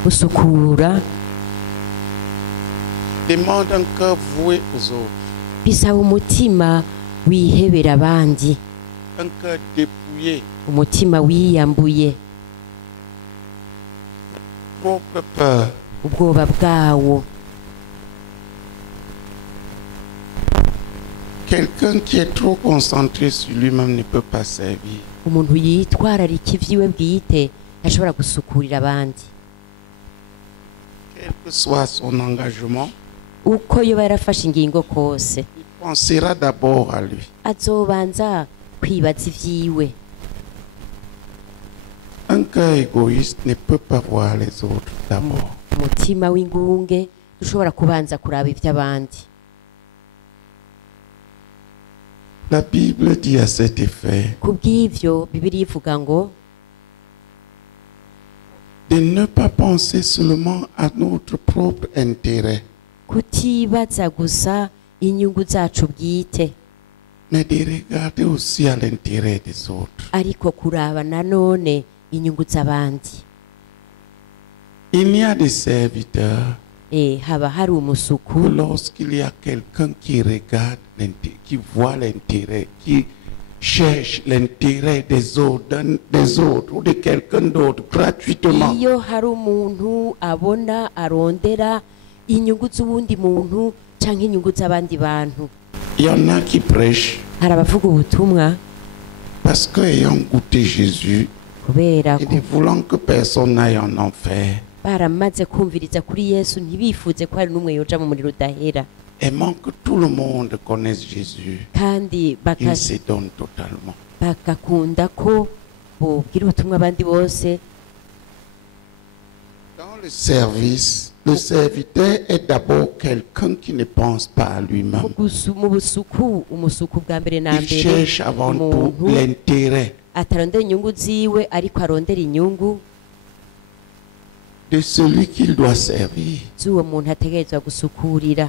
Gusukura demande un cœur voué aux autres, bisaba umutima wihebera abandi, un cœur dépouillé, umutima wiyambuye propre peur. ubwoba bwawo. Quelqu'un qui est trop concentré sur lui-même ne peut pas servir. Umuntu yitwararika ivyiwe bwite ntashobora gusukurira abandi. Quel que soit son engagement, Uko yoba yarafashe ingingo kose, il pensera d'abord à lui. azobanza kwibaza ivyiwe. Un cœur égoïste ne peut pas voir les autres d'abord. Umutima w'ingunge dushobora kubanza kuraba ivy'abandi. La Bible dit à cet effet Kubw'ivyo Bibiliya ivuga ngo de ne pas penser seulement à notre propre intérêt, kutibaza gusa inyungu zacu bwite, mais de regarder aussi à l'intérêt des autres. ariko kuraba nanone inyungu z'abandi. Il y a des serviteurs Haba hari umusuku où lorsqu'il y a quelqu'un qui regarde, qui voit l'intérêt, qui cherche l'intérêt des autres ou de quelqu'un d'autre gratuitement, iyo hari umuntu abona arondera inyungu z'uwundi muntu canke inyungu z'abandi bantu. il y en a qui prêchent Hari abavuga ubutumwa parce qu'ayant goûté Jésus kubera et ko ne voulant que personne n'aille en enfer, baramaze kumviriza kuri Yesu ntibifuze ko hari n'umwe yoja mu muriro udahera, aimant que tout le monde connaisse Jésus, kandi il se donne totalement. bagakunda ko bobwira ubutumwa abandi bose. Dans le service, le serviteur est d'abord quelqu'un qui ne pense pas à lui-même. Mu busuku umusuku bwa mbere na Il mbere cherche avant tout umuntu l'intérêt atarondera inyungu ziwe ariko arondera inyungu de celui qu'il doit servir. z'uwo muntu ategerezwa gusukurira.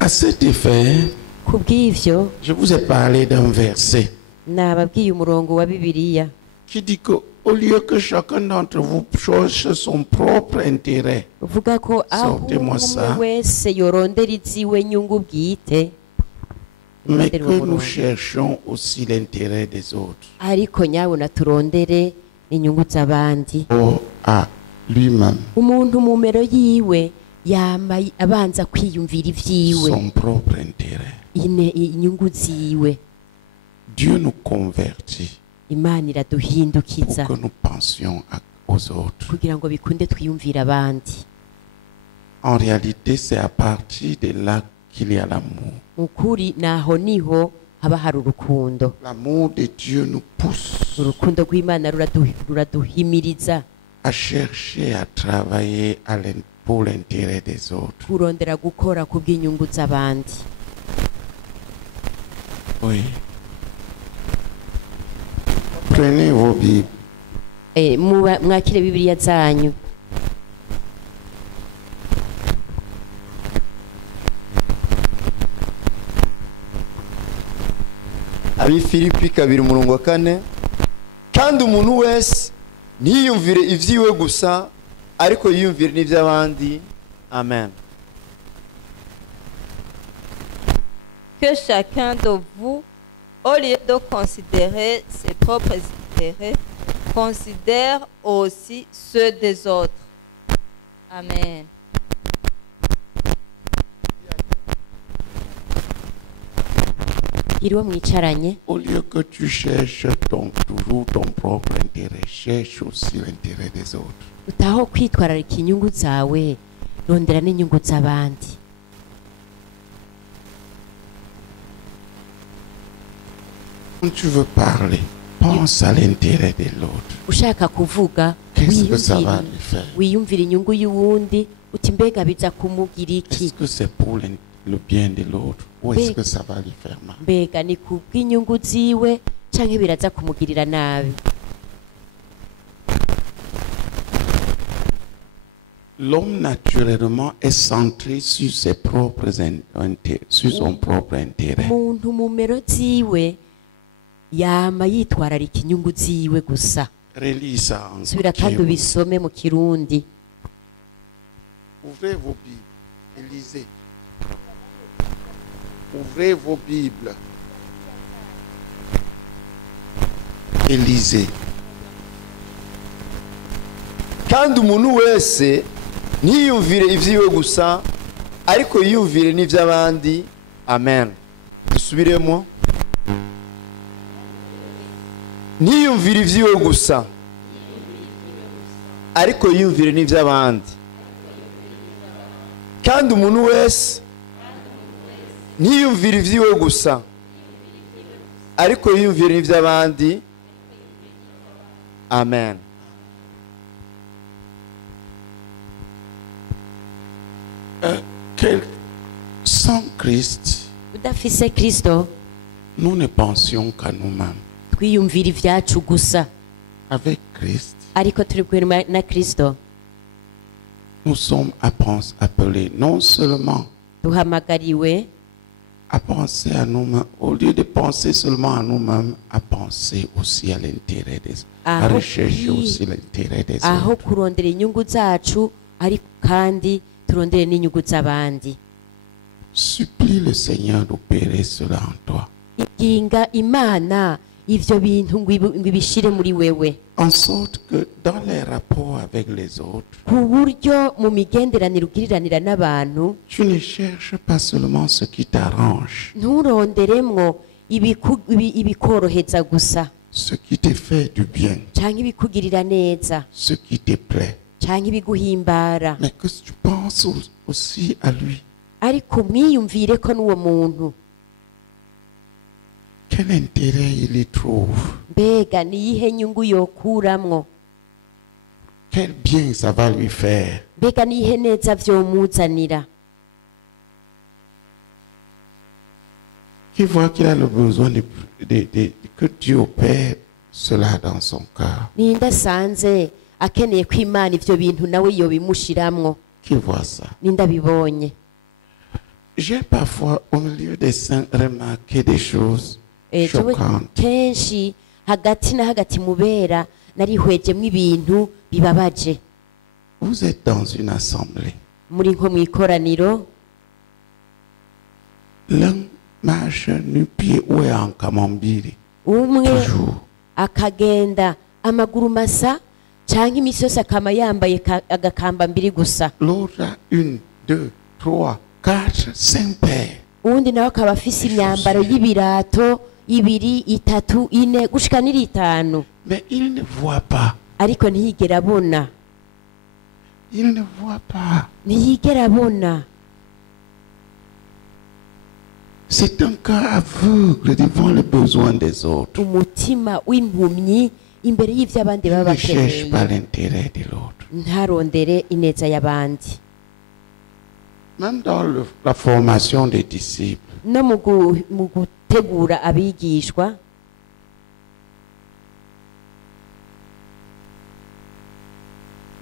À cet effet, Kubw'ivyo je vous ai parlé d'un verset nababwiye umurongo wa Bibiliya qui dit que au lieu que chacun d'entre vous cherche son propre intérêt, uvuga ko aho Sortez-moi ça. umwe wese yorondera iziwe nyungu bwite, mais Urondere que uwo nous murongo. cherchions aussi l'intérêt des autres ariko nyabuna turondere inyungu z'abandi. ou à lui-même, Umuntu mu mero yiwe yama abanza kwiyumvira ivyiwe, son propre intérêt. inyungu ziwe. Dieu nous convertit Imana pour iraduhindukiza que nous pensions aux autres. kugira ngo bikunde twiyumvira abandi. En réalité, c'est à partir de là qu'il y a l'amour. Mukuri naho niho haba hari urukundo. L'amour de Dieu nous pousse Urukundo rw'Imana ruraduhimiriza à chercher à travailler pour l'intérêt des autres. kurondera gukora ku bw'inyungu z'abandi. Oui. Prenez vos Bibles. Mwakire Bibiliya zanyu. Abifilipi 2:4 kandi umuntu wese ntiyumvire ivyiwe gusa ariko yiyumvire n'ivy'abandi. Amen. Que chacun de vous, au lieu de considérer ses propres intérêts, considère aussi ceux des autres. Amen. Iriwe mwicaranye, Au lieu que tu cherches toujours ton propre intérêt, cherche aussi l'intérêt des autres. utaho kwitwararika inyungu zawe, rondera n'inyungu z'abandi. Quand tu veux parler, pense à l'intérêt de l'autre. Ushaka kuvuga Qu'est-ce que ça va lui faire? wiyumvira inyungu y'uwundi, uti mbega biza kumugira iki? Est-ce que c'est pour le bien de l'autre ou est-ce que ça va lui faire mal? Mbega ni ku bw'inyungu ziwe canke biraza kumugirira nabi? L'homme naturellement est centré sur ses propres sur son propre intérêt. Umuntu mu mero ziwe yama yitwararika inyungu ziwe gusa. Relis ça en Subira kandi Kirundi. ubisome mu Kirundi. Ouvrez vos Bibles et lisez. Ouvrez vos Bibles et lisez. kandi umuntu wese ntiyumvire iby'iwe gusa ariko yiyumvire n'iby'abandi. Amen. Dusubiremo. ntiyumvire iby'iwe gusa ariko yiyumvire n'iby'abandi. kandi umuntu wese ntiyumvire iby'iwe gusa ariko yiyumvire n'iby'abandi. Amen. Sans Christ, Udafise Kristo nous ne pensions qu'à nous-mêmes. twiyumvira ivyacu gusa, Avec Christ, ariko turi kumwe na Kristo nous sommes appelés non seulement duhamagariwe à penser à nous-mêmes, au lieu de penser seulement à nous-mêmes, à penser aussi à l'intérêt des autres, à Aho rechercher kwi- aussi l'intérêt des aho autres. kurondera inyungu zacu ariko kandi turondere n'inyungu z'abandi. Supplie le Seigneur d'opérer cela en toi, Inginga Imana ivyo bintu ngo ibishire muri wewe, en sorte que dans les rapports avec les autres, ku buryo mu migenderanire ugiriranira n'abantu tu ne cherches pas seulement ce qui t'arrange, nturonderemwo ibikoroheza gusa ce qui te fait du bien, canke ibikugirira neza ce qui te plaît, canke ibiguhimbara, mais que tu penses aussi à lui. ariko mwiyumvire ko n'uwo muntu Quel intérêt il y trouve? mbega niyihe nyungu yokuramwo, Quel bien ça va lui faire? mbega niyihe neza vyomuzanira. Qui voit qu'il a le besoin que Dieu opère cela dans son cœur. Ninde asanze akeneye ko Imana ivyo bintu nawe yobimushiramwo, Qui voit ça? ninde abibonye. J'ai parfois, au milieu des saints, remarqué des choses Jewe choquantes. kenshi hagati na hagati mubera narihwejemwo ibintu bibabaje. Vous êtes dans une assemblée. Muri nko mw'ikoraniro L'un marche nu-pied ou est en camembert. umwe Toujours. akagenda amaguru masa canke imisi yose akama yambaye agakamba mbiri gusa, L'autre a 1, 2, 3, 4, 5 paires. uwundi nawe akaba afise imyambaro y'ibirato ibiri itatu ine gushika n'itanu, Mais il ne voit pas. ariko ntiyigera abona, Il ne voit pas. ntiyigera abona. C'est un cœur aveugle devant les besoins des autres. Umutima w'impumyi imbere y'ivyo abandi Il baba ne cherche pas bakeneye, l'intérêt de l'autre. ntarondere ineza y'abandi. Même dans la formation des disciples, No mu gutegura abigishwa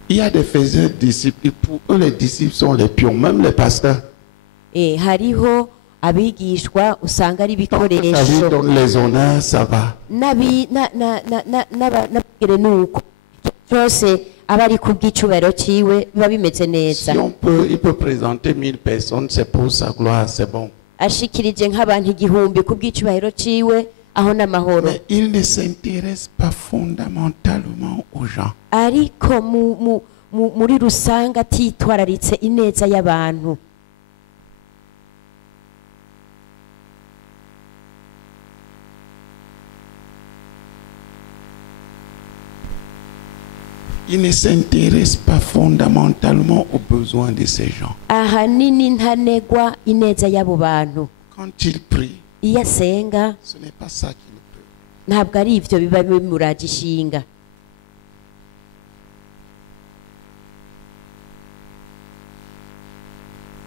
il y a des faiseurs de disciples. Et pour eux, les disciples sont les pions, même les pasteurs. hariho abigishwa usanga ari Donc, ça lui ibikoresho donne les honneurs, ça va. n'abagire nuko cyose aba ari ku bw'icubahiro ciwe biba bimeze Si neza. il peut présenter 1000 personnes, c'est pour sa gloire, c'est bon. Ashikirije nk'abantu 1000 ku bw'icubahiro ciwe aho n'amahoro, Mais il ne s'intéresse pas fondamentalement aux gens. ariko muri rusange atitwararitse ineza y'abantu. Il ne s'intéresse pas fondamentalement aux besoins de ces gens. Ahanini ntanegwa ineza y'abo bantu. Quand il prie, Iyo asenga ce n'est pas ça qu'il prie. ntabwo ari ivyo biba bimuraje ishinga.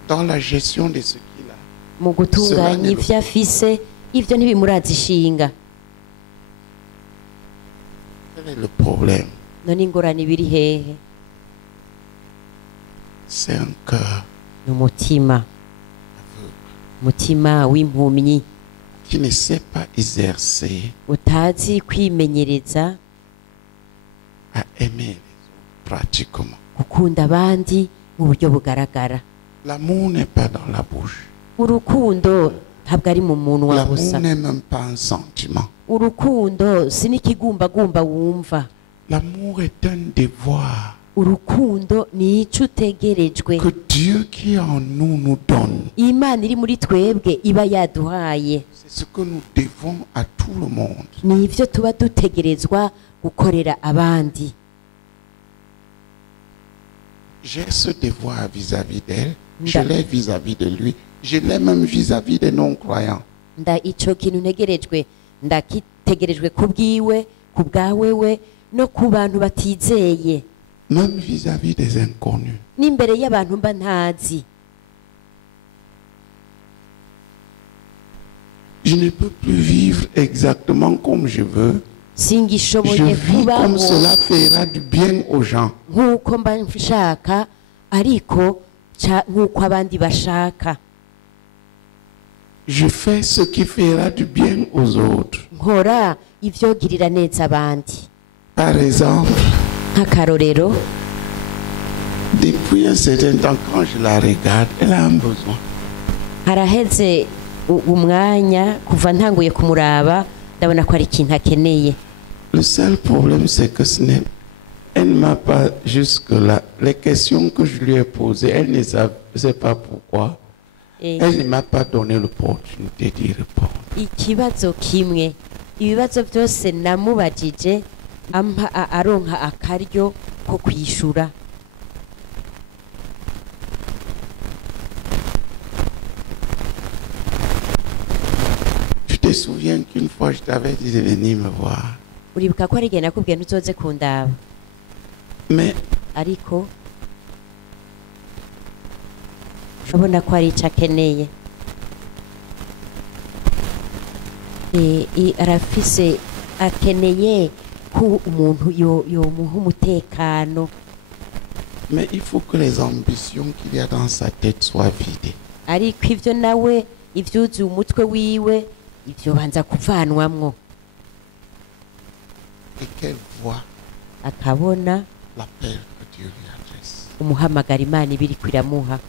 Dans la gestion de ce qu'il a, Mu gutunganya ivyo afise ivyo ntibimuraze ishinga. quel est le problème? None ingorane ibiri hehe? C'est un cœur N'umutima, aveugle. umutima w'impumyi. qui ne sait pas exercer utazi kwimenyereza à aimer les autres pratiquement. gukunda abandi mu buryo bugaragara. L'amour n'est pas dans la bouche. Urukundo ntabwo ari mu munwa L'amour gusa. n'est même pas un sentiment. Urukundo si n'ikigumbagumba wumva. L'amour est un devoir Urukundo ni ico utegerejwe. que Dieu qui est en nous nous donne. Imana iri muri twebwe iba yaduhaye. C'est ce que nous devons à tout le monde. Ni ivyo tuba dutegerezwa gukorera abandi. J'ai ce devoir vis-à-vis d'elle. Je Da- l'ai vis-à-vis de lui. Je l'ai même vis-à-vis des non-croyants. Ico kintu ntegerejwe ndakitegerejwe ku bwiwe, ku bwawewe no ku bantu batizeye, Même vis-à-vis des inconnus. n'imbere y'abantu mba ntazi. Je ne peux plus vivre exactement comme je veux. Je Singishoboye vis comme kubaho cela fera du bien aux gens. nk'uko mba nshaka, ariko nk'uko abandi bashaka. Je fais ce qui fera du bien aux autres. Nkora ivyogirira neza abandi. Par exemple, Nk'akarorero, depuis un certain temps, quand je la regarde, elle a un besoin. haraheze umwanya kuva ntanguye kumuraba ndabona ko ari ikintu akeneye. Le seul problème, c'est que elle ne m'a pas jusque-là. Les questions que je lui ai posées, elle ne sait pas pourquoi. Elle ne m'a pas donné l'opportunité d'y répondre. Ikibazo kimwe, ibibazo byose namubajije ampa aronka akaryo ko kwishura. Tu te souviens qu'une fois, je t'avais dit de venir me voir. Uribuka ko ari igihe nakubwiye ntuzoze kundaba, Mais ariko urabona ko ari ico akeneye. Arafise akeneye ko umuntu yomuha umutekano, mais il faut que les ambitions qu'il y a dans sa tête soient vidées. ariko ivyo nawe ivyuzuye umutwe wiwe ivyo banza kuvanwamwo, Et qu'elle voit akabona l'appel que Dieu lui adresse. umuhamagara Imana ibiriko iramuha.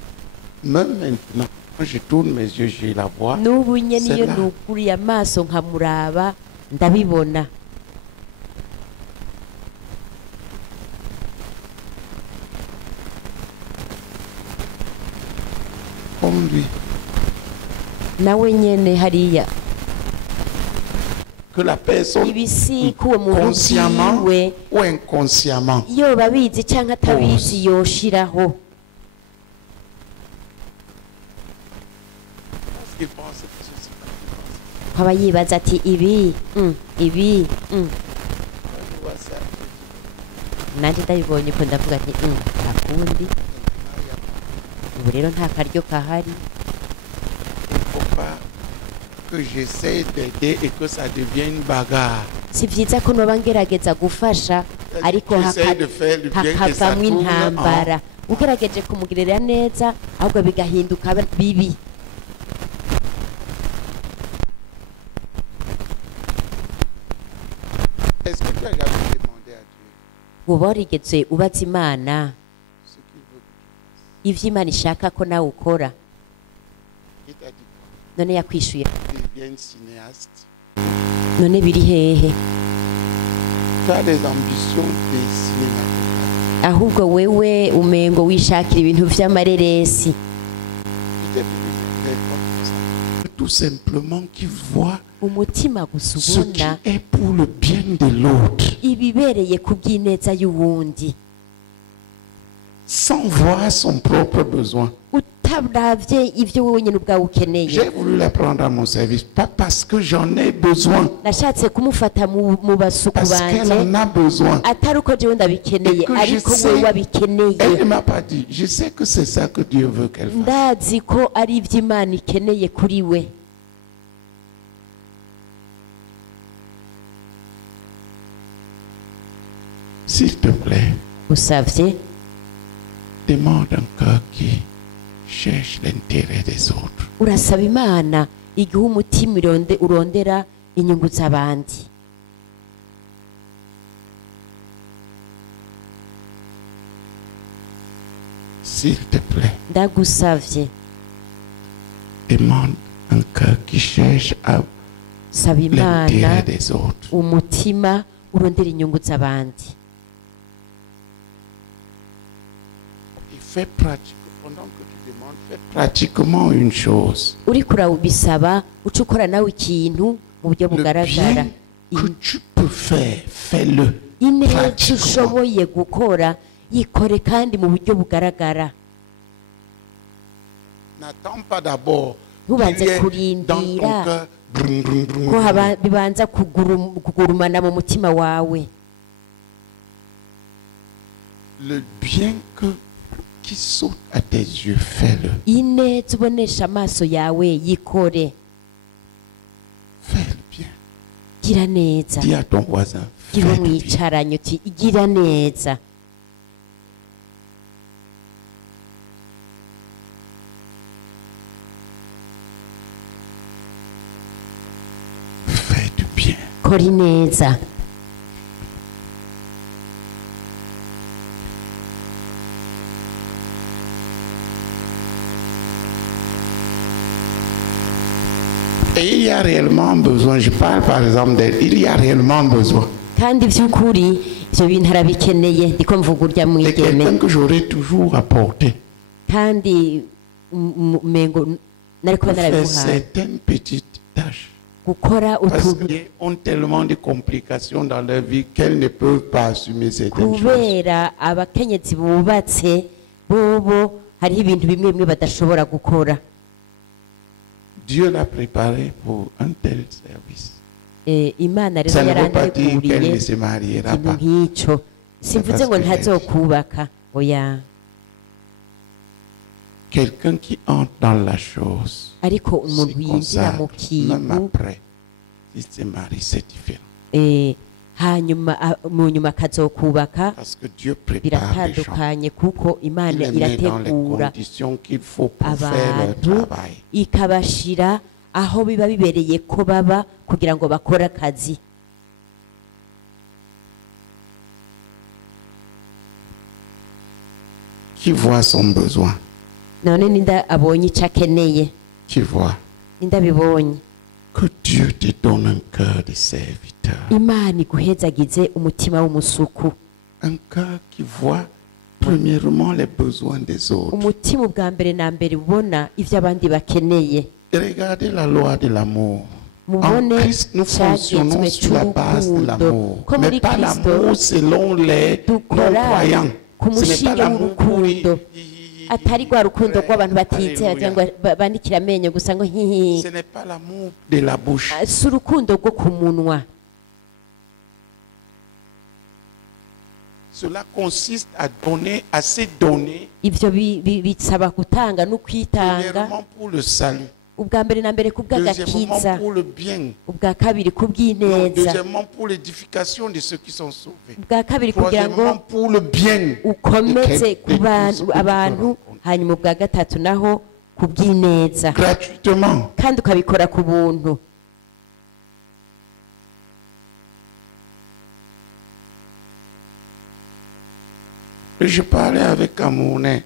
Même maintenant, quand je tourne mes yeux, je la vois. N'ubu nyene iyo C'est là. nuguriye amaso nkamuraba ndabibona. Comme lui. Nawe nyene hariya Que la personne, ibisi k'uwo muntu consciemment bwiwe ou inconsciemment, yoba abizi canke atabizi yoshiraho. il pense que ceci. Aba yibaza ati ibi ibi Je vois ça. nanje ndabibonye ko ndavuga ati ntakundi ubu rero nta karyo kahari. Il ne faut pas que j'essaie d'aider et que ça devienne une bagarre. Si vyiza ko noba ngerageza gufasha ariko J'essaie de faire du bien et ça hakavamwo tourne en... intambara, ugerageje kumugirira neza ahubwo bigahinduka bibi. Est-ce que tu as jamais demandé à Dieu Uba warigeze ubaza Imana ce qu'il veut que tu ivyo Imana ishaka ko nawe ukora? fasses? Il t'a dit quoi? None yakwishuye, Tu deviens cinéaste. none biri hehe? Tu as des ambitions de cinématographe. Ahubwo wewe umengo wishakira ibintu vy'amareresi. Tu t'es venu comme ça. Tout simplement qui voit Umutima gusa ce qui ubona est pour le bien de l'autre, ibibereye ku bw'ineza y'uwundi, sans voir son propre besoin. utaravye ivyo wewe nyene ubwawe ukeneye. J'ai voulu la prendre à mon service, pas parce que j'en ai besoin, Nashatse kumufata mu basuku parce qu'elle en banje a besoin. atari uko jewe ndabikeneye, Et que je ariko sais- wewe Elle wabikeneye. ne m'a pas dit, je sais que c'est ça que Dieu veut qu'elle fasse. Ndazi ko ari ivyo Imana ikeneye kuri we. S'il te plaît, Usavye demande un cœur qui cherche l'intérêt des autres. urasaba Imana igihe umutima urondera inyungu z'abandi. S'il te plaît, Ndagusavye, demande un cœur qui cherche à saba Imana l'intérêt des autres. umutima urondera inyungu z'abandi. Et fais pendant que tu demandes, fais pratiquement une chose. Uriko urabisaba uca ukora nawe ikintu mu buryo Le bugaragara. bien que tu peux faire, fais-le. Ineza Pratiquement. ushoboye gukora yikore kandi mu buryo bugaragara. N'attends pas d'abord Ntubanze qu'il y ait dans ton kurindira cœur brum, brum, brum, ko brum. bibanza kugurumana mu mutima wawe. Le bien qui saute à tes yeux, fais-le. Ineza ubonesha amaso yawe yikore. Fais-le bien. Gira neza. Dis à ton voisin, Gira fais-le bien. mwicaranye uti gira neza. Fais du bien. Kora ineza. Et il y a réellement besoin, je parle par exemple d'aide, il y a réellement besoin Kandi by'ukuri ibyo bintu arabikeneye ndiko mvuga urya de mwigeme. quelqu'un que j'aurais toujours apporté Kandi mengo nariko pour faire narabimuhaye certaines petites tâches. gukora Parce utuntu qu'ils ont tellement de complications dans leur vie qu'elles ne peuvent pas assumer certaines choses. kubera abakenyezi bubatse bobo hariho ibintu bimwe bimwe badashobora gukora. Dieu l'a préparé pour un tel service. Imana rero Ça ne veut pas dire yaranteguriye qu'elle ne se mariera ikintu pas. nk'icyo. Simvuze ngo ntazokubaka oya, Quelqu'un qui entre dans la chose, ariko umuntu se yinjira mu consacre, même kintu après, s'il se marie, c'est différent. hanyuma mu nyuma akazokubaka Parce que Dieu prépare les gens. biratandukanye kuko Il Imana les met dans les irategura conditions qu'il faut pour faire leur abantu travail. ikabashira aho biba bibereye ko baba kugira ngo bakore akazi. Qui voit son besoin, None ninda abonye icyo akeneye, qui voit ninda bibonye que Dieu te donne un cœur de serviteur. Imana iguhezagize umutima w'umusuku, Un cœur qui voit premièrement les besoins des autres. umutima ubwa mbere na mbere ubona ibyo abandi bakeneye. Et regardez la loi de l'amour. En Mubone Christ, nous fonctionnons cyagezwe sur la base de cy'urukundo l'amour. ko Mais muri pas Kristo l'amour selon les dukora non-croyants. ku Ce n'est pas mushinge l'amour pour w'urukundo, atari rwa rukundo rw'abantu batizera cyangwa bandikira amenyo gusa ngo hihi. Ce n'est pas l'amour de la bouche. Si urukundo rwo ku munwa. Cela consiste à donner, à se donner, Ibyo bisaba gutanga no kwitanga, premièrement pour le salut, ubwa mbere na mbere ku deuxièmement bw'agakiza, pour le bien, ubwa kabiri ku non, bw'ineza, deuxièmement pour l'édification de ceux qui sont sauvés, ubwa kabiri kugira ngo troisièmement pour le bien ukomeze de ku abantu, hanyuma ubwa gatatu naho ku bw'ineza, gratuitement. kandi ukabikora ku buntu. Je parlais avec Amouné,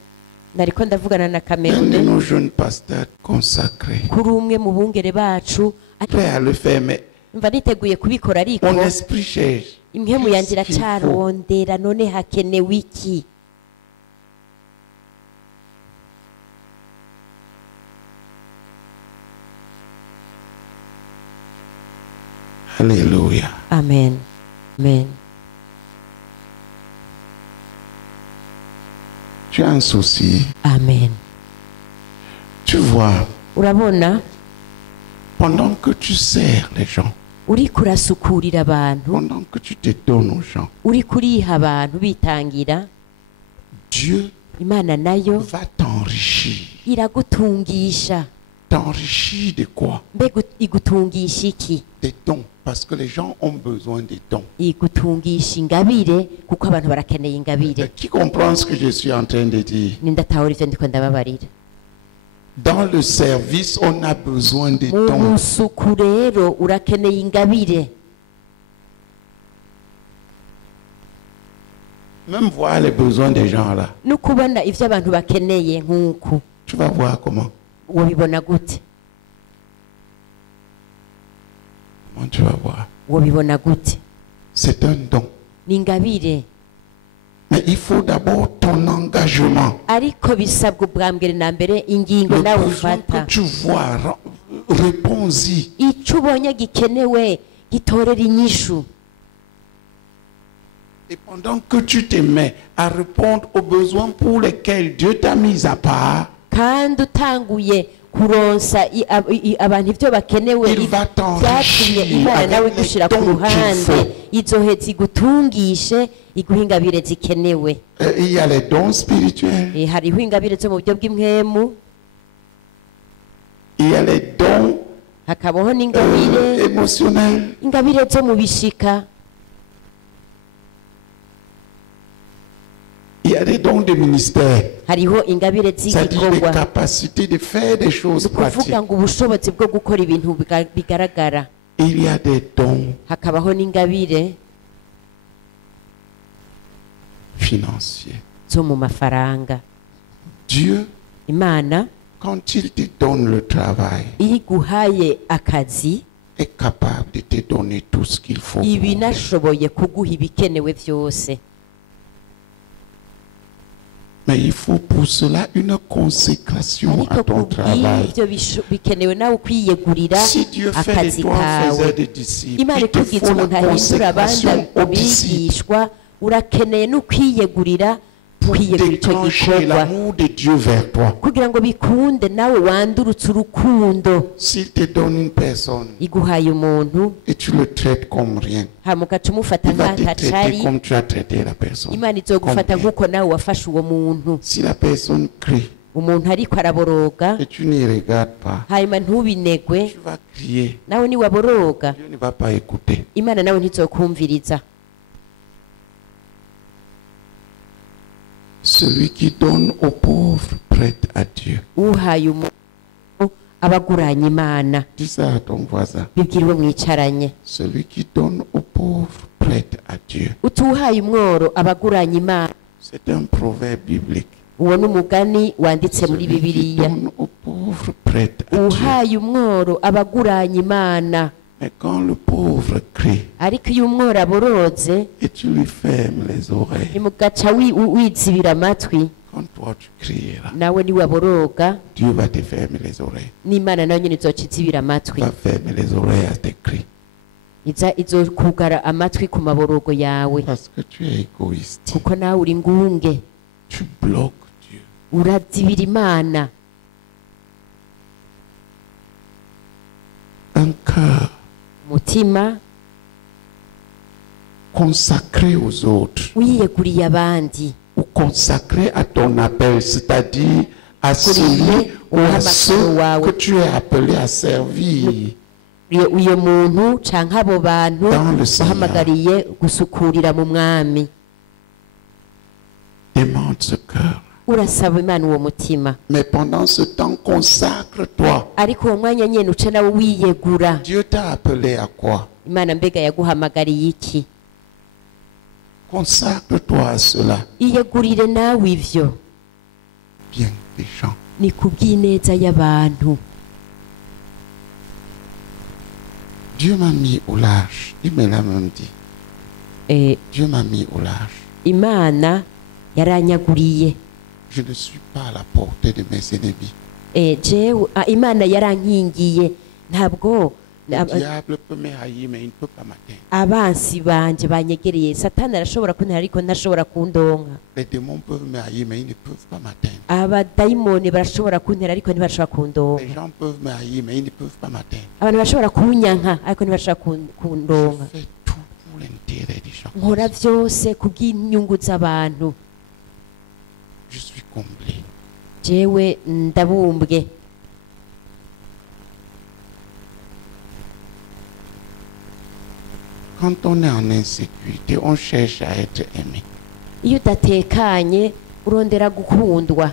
Nariko ndavugana na un de Kamerune nos jeunes pasteurs consacrés, kuri umwe mu bungere bacu, prêt à le faire, mais mva niteguye kubikora ariko mon esprit cherche. impwemu yanjye Qu'est-ce qu'il faut? iracarondera, none hakenewe iki? Alléluia. Amen, amen. Tu as un souci. Amen. Tu vois, Urabona pendant que tu sers les gens, uriko urasukurira abantu, pendant que tu te donnes aux gens, uriko uriha abantu bitangira, Dieu Imana nayo va t'enrichir. iragutungisha. T'enrichir de quoi? Mbega igutungisha iki? Des dons. Parce que les gens ont besoin des dons. Igutungisha ingabire kuko abantu barakeneye ingabire. Qui comprend ce que je suis en train de dire? Nindatahura ivyo ndiko ndababarira. Dans le service, on a besoin de mu dons. busuku rero urakeneye ingabire. Même voir les besoins des gens là. no kubona ivyo abantu bakeneye nk'uku Tu vas voir comment. wobibona gute? Comment tu vas voir. Wobibona gute? C'est un don. Ni ingabire, Mais il faut d'abord ton engagement. ariko bisabwa ubwa mbere na mbere ingingo Le nawe besoin que ufata. tu vois, réponds-y. Ico ubonye gikenewe gitorera inyishu. Et pendant que tu te mets à répondre aux besoins pour lesquels Dieu t'a mis à part, kandi utanguye kuronsa abantu ivyo bakenewe Il va t'enrichir vyatumye Imana avec nawe les igushira ku dons qu'il ruhande faut. izoheza igutungishe iguha ingabire zikenewe. il y a les dons spirituels, Hariho ingabire zo mu buryo bw'impwemu, il y a les dons hakabaho n'ingabire émotionnels, ingabire zo mu bishika, il y a des dons de ministère, hariho ingabire c'est-à-dire les z'igikorwa. capacités de faire des choses Ni pratiques. ukuvuga ngo ubushobozi bwo gukora ibintu bigaragara. Il y a des dons Hakabaho n'ingabire financiers. zo mu mafaranga. Dieu, Imana quand il te donne le travail, iyo iguhaye akazi est capable de te donner tout ce qu'il faut. ibi nashoboye kuguha ibikenewe byose, Mais il faut pour cela une consécration à ariko ton travail. kubw'ibyo bikenewe nawe kwiyegurira Si Dieu fait de akazi toi un kawe. faiseur de disciples, Imana il te ikugize faut la umuntu ahindura abandi consécration aux disciples abigishwa, urakeneye no kwiyegurira pour kwiyegura icyo déclencher gikorwa l'amour de Dieu vers toi. kugira ngo bikunde nawe wandurutse urukundo. S'il te donne une personne Iguhaye umuntu et tu le traites comme rien, hama ugaca umufata il va te nk'atacari, traiter comme tu as traité la personne. Imana izogufata Comme rien. nk'uko nawe wafashe uwo muntu. Si la personne crie Umuntu ariko araboroga et tu n'y regardes pas, hanyuma ntubinegwe, tu vas crier. nawe niwaboroga Dieu ne va pas écouter. Imana nawe ntizokumviriza. Celui qui donne aux pauvres prête à Dieu. Uhaye umuntu abaguranye Imana. Dis ça à ton voisin. Bibwiriwe mwicaranye. Celui qui donne aux pauvres prête à Dieu. Utuhaye umworo abaguranye Imana. C'est un proverbe biblique. Uwo ni umugani wanditse muri Celui qui Bibiliya. donne aux pauvres prête à Dieu. Uhaye umworo abaguranye Imana. Mais quand le pauvre crie Ariko iyo umworo aboroze et tu lui fermes les oreilles, nimugaca wizibira amatwi, quand toi tu crieras, nawe niwaboroga Dieu va te fermer les oreilles. n'Imana nayo nyine izoca izibira amatwi. Va fermer les oreilles à tes cris. Izokugara amatwi ku maborogo yawe, Parce que tu es égoïste. kuko nawe uri ngunge, Tu bloques Dieu. urazibira Imana. Un cœur Umutima consacré aux autres wiyeguriye abandi, ou consacré à ton appel, c'est-à-dire à celui ou à ceux que tu es appelé à servir. uyo muntu canke abo bantu Dans le Seigneur. uhamagariye gusukurira mu mwami. Demande ce cœur. Urasaba Imana uwo mutima, Mais pendant ce temps, consacre-toi. ariko uwo mwanya nyene uce nawe wiyegura. Dieu t'a appelé à quoi? Imana mbega yaguhamagariye iki? Consacre-toi à cela. Iyegurire nawe ivyo, Bien des gens. ni kubw'ineza y'abantu. Dieu m'a mis au large. Il me l'a même dit. Dieu m'a mis au large. Imana yaranyaguriye. Je ne suis pas à la portée de mes ennemis. Imana yarankingiye, ntabwo Le diable peut me haïr, mais il ne peut pas m'atteindre. abansi banje banyegereye. Satani arashobora kuntera ariko ntashobora kundonka. Les démons peuvent me haïr, mais ils ne peuvent pas m'atteindre. Abadayimoni barashobora kuntera ariko ntibashobora kundonka. Les gens peuvent me haïr, mais ils ne peuvent pas m'atteindre. Abantu bashobora kunyanka ariko ntibashobora kundonka. Je fais tout pour l'intérêt des gens. Nkora byose kubw'inyungu z'abantu. Je suis comblé. Jewe ndabumbwe. Quand on est en insécurité, on cherche à être aimé. Iyo udatekanye urondera gukundwa.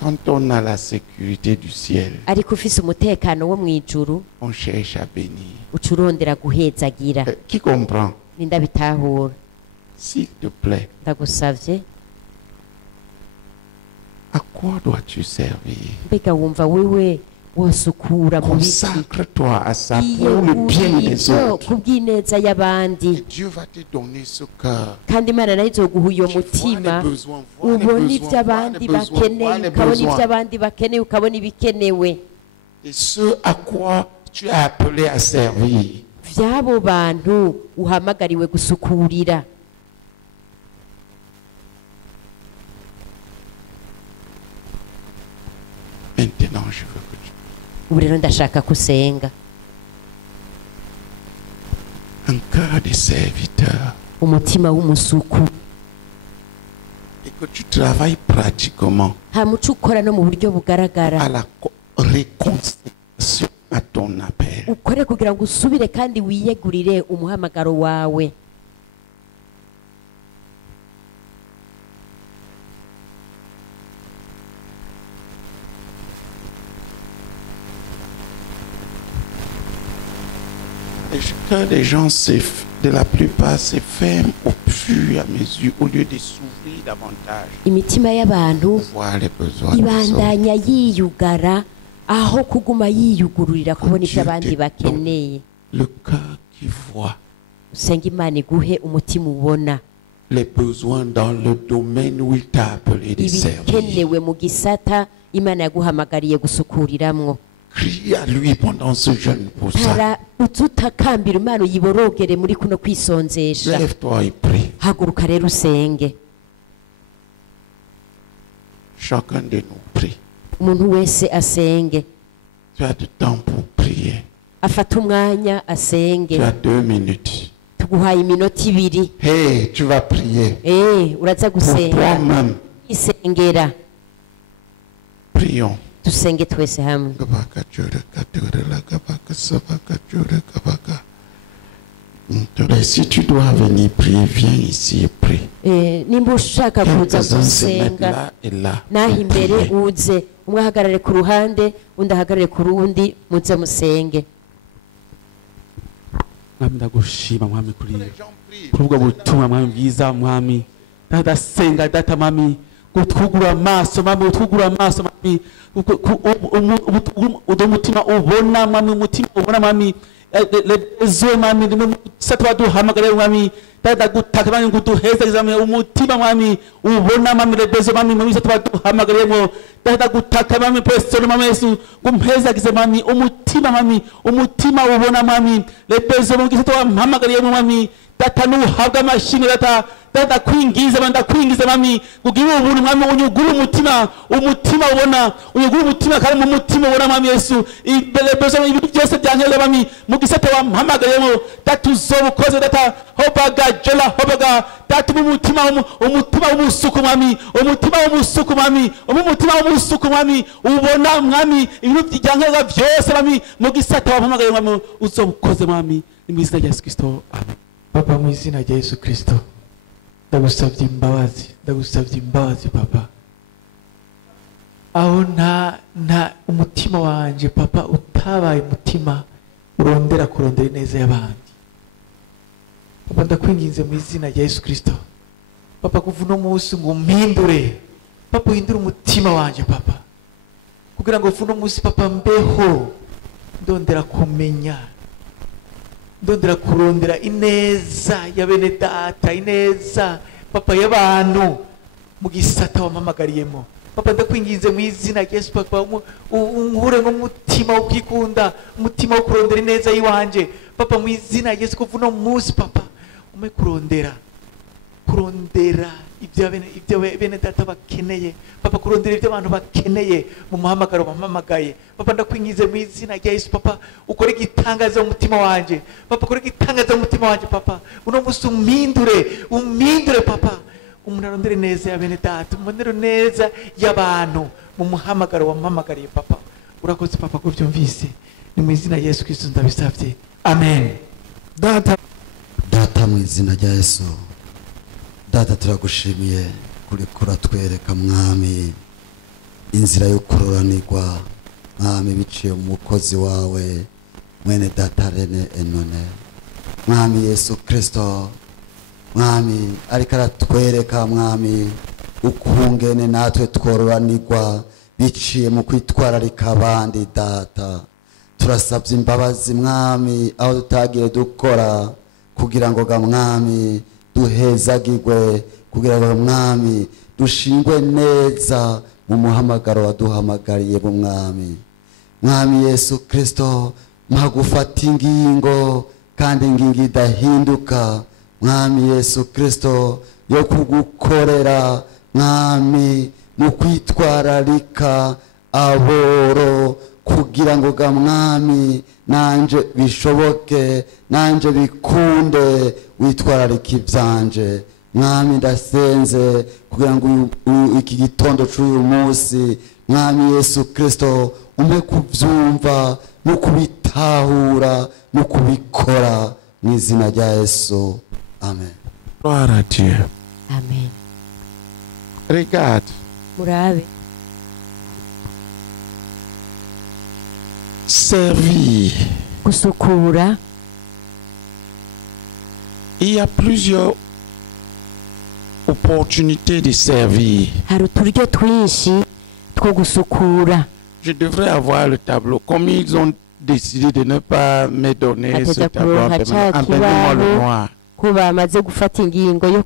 Quand on a la sécurité du ciel, ariko ufise umutekano wo mu ijuru on cherche à bénir. uca urondera guhezagira. Qui comprend? Nindabitahura. S'il te plaît, Ndagusavye, à quoi dois-tu servir? mbega wumva wewe wasukura mu biki? Consacre-toi à ça pour le bien des autres. kubw'ineza y'abandi, Et Dieu va te donner ce cœur. kandi Imana nayo izoguha uyo Tu vois mutima, les besoins, vois les ubona besoins, ivyo vois abandi les besoins, bakeneye, vois les ukabona ivyo besoins. abandi bakeneye, ukabona ibikenewe Et ce à quoi tu es appelé à servir. vy'abo bantu uhamagariwe gusukurira. Maintenant, je veux que tu... Ubu rero ndashaka kusenga Un cœur de serviteur. umutima w'umusuku, Et que tu travailles pratiquement nta muco ukora no mu buryo à bugaragara, la réconciliation à ton appel. ukore kugira ngo usubire kandi wiyegurire umuhamagaro wawe. Le cœur des gens, de la plupart, se ferme au fur et à mesure au lieu de s'ouvrir davantage. Imitima y'abantu Voir les besoins des autres. ibandanya yiyugara aho kuguma yiyugururira kubona ivyo abandi bakeneye. Le cœur qui voit Usenga Imana iguhe umutima ubona les besoins dans le domaine où il t'a appelé de servir. ibikenewe mu gisata Imana yaguhamagariye gusukuriramwo. Crie à lui pendant ce jeûne pour ça. Tara ututakambira Imana uyiborogere muri kuno kwisonzesha. Lève-toi et prie. Haguruka rero usenge. Chacun de nous prie. Umuntu wese asenge, Tu as du temps pour prier. afata umwanya Tu asenge. as 2 minutes. Tuguhaye iminota ibiri. Hey, tu vas prier Uraza pour gusenga. toi-même. Isengera. Prions. Dusenge twese hamwe. Si tu dois venir prier, viens ici et prie. Nimba ushaka kuza Quelques-uns se mettent gusenga là et là. naho imbere Prier. uze, umwe ahagarare ku ruhande undi ahagarare ku rundi, muze musenge. mwami ndagushima mwami kuri ubwo butumwa mwami bwiza mwami ndasenga data mwami utwugura amaso mwami utwugura amaso mwami umutima ubona mwami umutima ubona mwami lezo mwami satwa duhamagara mwami dada gutaka mwami nguduheza mwami umutima mwami ubona mwami lezo mwami mwami satwa duhamagaremo dada gutaka mwami pastor mwami Yesu kumpeza gize mwami umutima mwami umutima ubona mwami lezo mwami satwa mpamagaremo mwami data nuhabwa amashimwe data kwingiza banda kwingiza mami kugira ubuntu mwami unyugura umutima ubona unyugura umutima kandi mu mutima ubona mwami Yesu imbere bezo ibintu byose byankele mami mu gisata wampamagaremo data uzobukoze data hobaga jola hobaga data mu mutima umutima w'umusuku mwami umutima w'umusuku mwami umutima w'umusuku mwami ubona mwami ibintu byankele byose mami mu gisata wampamagaremo mwami uzobukoze mwami mu izina rya Yesu Kristo amen. Papa, mu izina rya Yesu Kristo ndagusabye imbabazi papa, aho nta umutima wanje papa utabaye umutima urondera ineza y'abandi papa, ndakwinginze mu izina rya Yesu Kristo papa, kuva uno munsi ngo umpindure papa, uhindure umutima wanje papa, kugira ngo uno munsi papa mbeho ndondera kumenya, ndondera kurondera ineza ya bene data, ineza papa y'abantu mu gisata wamamagariyemo papa, ndakwinginze mu izina rya Yesu papa, unkure n'umutima wo kwikunda, umutima wo kurondera ineza yiwanje papa, mu izina rya Yesu, kuva uno munsi papa ume kurondera ibyo bene data bakeneye papa, kurondera ibyo abantu bakeneye mu muhamagaro bampamagaye papa, ndakwingize mu izina rya Yesu papa, ukore igitangaza mu mutima wanje papa, ukore igitangaza mu mutima wanje papa, uno munsi umpindure papa, umuntu arondere neza ya bene data, umbonere neza y'abantu mu muhamagaro wampamagariye papa. Urakoze papa ko byumvise, ni mu izina rya Yesu Kristo ndabisabye, amen. Data mu izina rya Yesu, data turagushimiye kuri kuratwereka mwami inzira yo kuroranirwa mwami biciye mu mukozi wawe mwene data Rene Enone. Mwami Yesu Kristo, mwami ariko aratwereka mwami ukungene natwe twororanirwa biciye mu kwitwararika abandi data. Turasabye imbabazi mwami aho tutagiye dukora kugira ngo ga mwami duhezagirwe, kugira ngo mwami dushingwe neza mu muhamagaro waduhamagariye mu mwami. Mwami Yesu Kristo, mpagufata ingingo kandi ingingo idahinduka mwami Yesu Kristo yo kugukorera mwami mu kwitwararika aboro, kugira ngo ga mwami nanje bishoboke, nanje bikunde witwararika ibyanje. Mwami ndasenze kugira ngo iki gitondo cy'uyu munsi mwami Yesu Kristo umpe kubyumva no kubitahura no kubikora mu izina rya Yesu. Amen. Gloire à Dieu. Amen. Regarde, Murabe. servir. Gusukura. Il y a plusieurs opportunités de servir. Hari uturyo twinshi two gusukura. Je devrais avoir le tableau. Comme ils ont décidé de ne pas me donner ce tableau en permanence, appelez-moi le noir. Ko bamaze gufata ingingo yo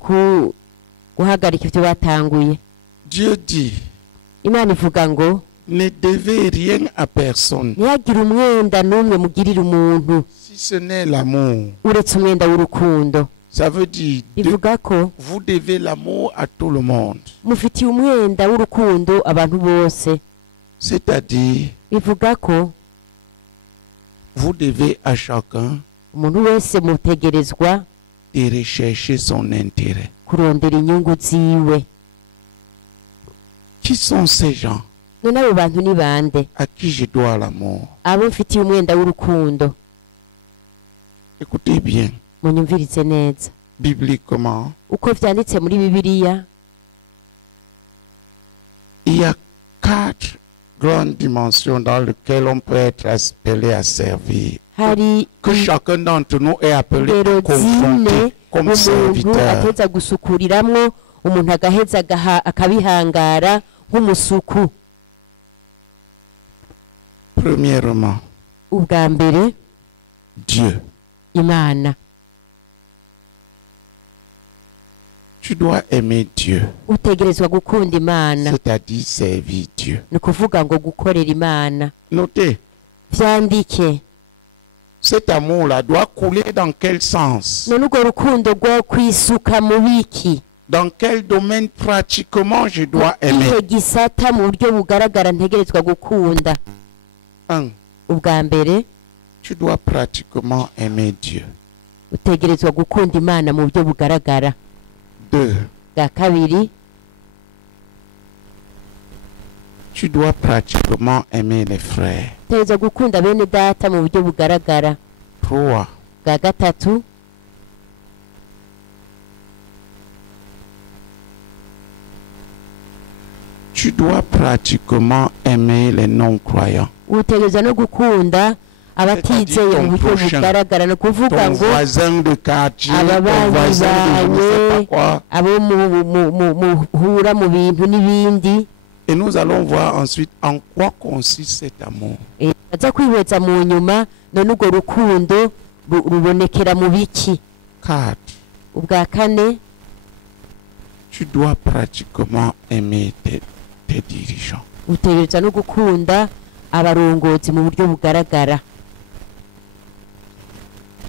guhagarika ibyo batanguye. Dieu dit, Imana ivuga ngo ne devez rien à personne, ntihagire umwenda n'umwe mugirira umuntu si ce n'est l'amour. uretse umwenda w'urukundo. Ça veut dire, Bivuga ko vous devez l'amour à tout le monde. mufitiye umwenda w'urukundo abantu bose. C'est-à-dire, Bivuga ko vous devez à chacun umuntu wese mutegerezwa de rechercher son intérêt. kurondera inyungu ziwe. Qui sont ces gens None abo bantu ni bande? à qui je dois l'amour? Abo mfitiye umwenda w'urukundo. Écoutez bien, Munyumvirize neza. bibliquement, Uko vyanditse muri Bibiliya, il y a 4 grandes dimensions dans lesquelles on peut être appelé à servir. hari Que chacun d'entre nous est appelé à ingero confronter zine comme umuntu serviteur. ateza gusukuriramwo, umuntu agaheza akabihangara nk'umusuku. Premièrement, Ubwa mbere, Dieu. Imana. Tu dois aimer Dieu, Utegerezwa gukunda Imana, c'est-à-dire servir Dieu. ni kuvuga ngo gukorera Imana. Notez, Vyandike. cet amour-là doit couler dans quel sens? None urwo rukundo rwo kwisuka mu biki? Dans quel domaine pratiquement je dois aimer? Ikihe gisata mu buryo bugaragara ntegerezwa gukunda? 1. Ubwa mbere, Tu dois pratiquement aimer Dieu. utegerezwa gukunda Imana mu buryo bugaragara. 2. Bwa kabiri, Tu dois pratiquement aimer les frères. utegerezwa gukunda bene data mu buryo bugaragara. 3. Bwa gatatu, Tu dois pratiquement aimer les non-croyants. utegerezwa no gukunda abatizeye mu buryo bugaragara, ni ukuvuga Ton ngo voisin de quartier, ton ababanyi voisin de je ne sais pas bawe, quoi. abo muhura mu bintu n'ibindi. Et nous allons voir ensuite en quoi consiste cet amour. Baza kwihweza mu nyuma, none urwo rukundo rubonekera mu biki? 4. Ubwa kane, Tu dois pratiquement aimer tes dirigeants. utegerezwa no gukunda abarongozi mu buryo bugaragara.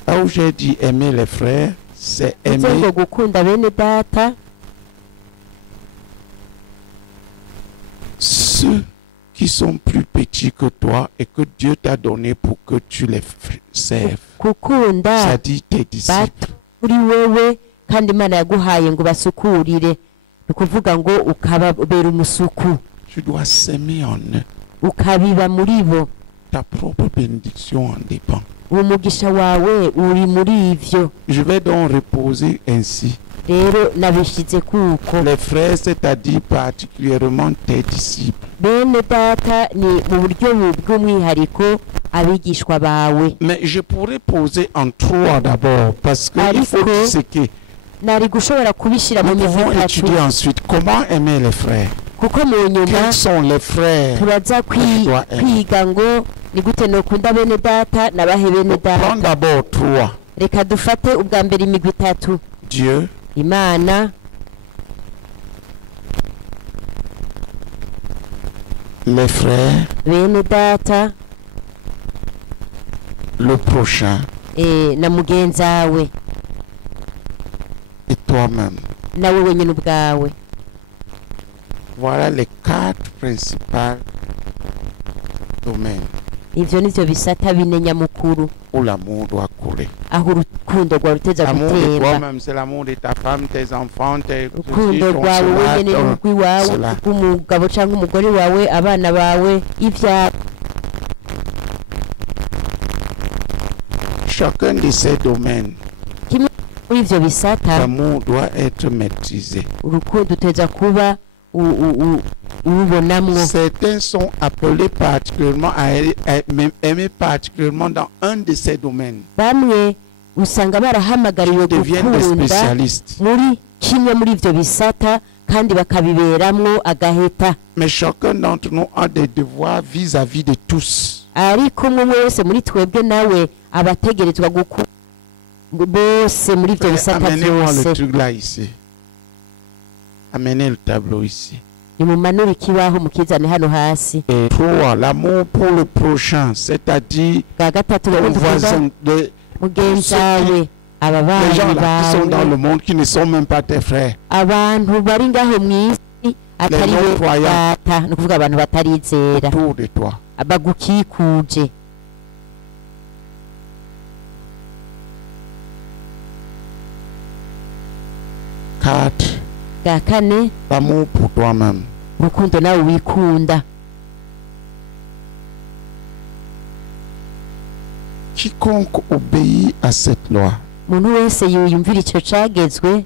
Là où j'ai dit aimer les frères, c'est Uze ngo aimer gukunda bene data, ceux qui sont plus petits que toi et que Dieu t'a donné pour que tu les serves. gukunda Ça dit tes disciples. bato kuri wewe kandi Imana yaguhaye ngo basukurire, ni ukuvuga ngo ukababera umusuku, Tu dois s'aimer en eux. ukabiba muri bo. Ta propre bénédiction en dépend. Umugisha wawe uri muri ivyo. Je vais donc reposer ainsi. rero nabishize kuko Les frères, c'est-à-dire particulièrement tes disciples. bene data ni mu buryo bw'umwihariko abigishwa bawe. Mais je pourrais poser en 3 d'abord, parce qu'il faut Ariko, disséquer. nari gushobora kubishyira mu Nous mizi pouvons itatu étudier ensuite comment aimer les frères. kuko mu nyuma Quels sont les frères? turaza kwiga ngo ni gute nokunda bene data nabahe bene Prends data. d'abord 3. Reka dufate ubwa mbere imigwi itatu: Dieu, Imana, les frères, bene data, le prochain na mugenzawe et toi-même. nawe wenyine ubwawe. Voilà les 4 principaux domaines Ivyo nivyo bisata bine nyamukuru où l'amour doit couler. aho urukundo rwawe ruteza L'amour de gutemba. toi-même, c'est l'amour de ta femme, tes enfants, tes Urukundo ton rwawe cela, wenyine ton- n'umugwi wawe, cela. umugabo cyangwa umugore wawe, abana bawe, ivyawe. Chacun de ces domaines, Kimwe muri ivyo bisata l'amour doit être maîtrisé. urukundo uteza kuba ubonamwo. Certains sont appelés particulièrement à aimer particulièrement dans un de ces domaines. Bamwe usanga barahamagariwe Deviennent des gukunda spécialistes. muri kimwe muri ivyo bisata kandi bakabiberamwo agaheta. Mais chacun d'entre nous a des devoirs vis-à-vis de tous. Ariko umwe wese muri twebwe nawe abategerezwa gukunda bose muri ivyo bisata Amenez-moi le vyose. truc là ici. Amenez le tableau ici. Nimumanure ikibaho mukizane hano hasi. Et 3, l'amour pour le prochain, c'est-à-dire Bwa gatatu ton bakunda voisin, mugenzawe, aba les gens bana là qui sont dans bawe, le monde qui ne sont même pas tes frères. abantu bari ngaho mw'isi atari Les be non-croyants. data, ni ukuvuga abantu batarizera Autour de toi. bagukikuje. Quatre, Bwa kane l'amour pour toi-même. urukundo nawe wikunda. Quiconque obéit à cette loi Umuntu wese yiyumvira ico cagezwe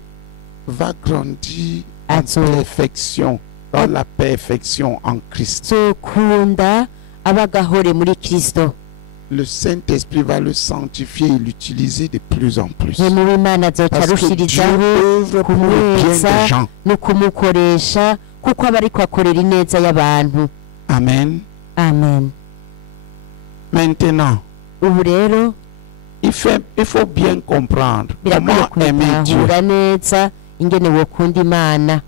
va grandir en Azo. perfection, dans la perfection en Christ. zokunda abagahore muri Kristo. Le Saint-Esprit va le sanctifier et l'utiliser de plus en plus. Ni mu Imana azoca Parce que Dieu arushirizaho œuvre pour le bien des gens. no kumukoresha kuko aba ariko akorera ineza y'abantu. Amen. Amen. Maintenant, Ubu rero il faut bien comprendre birakwiye comment aimer Dieu. kubitahura neza ingene wokunda Imana.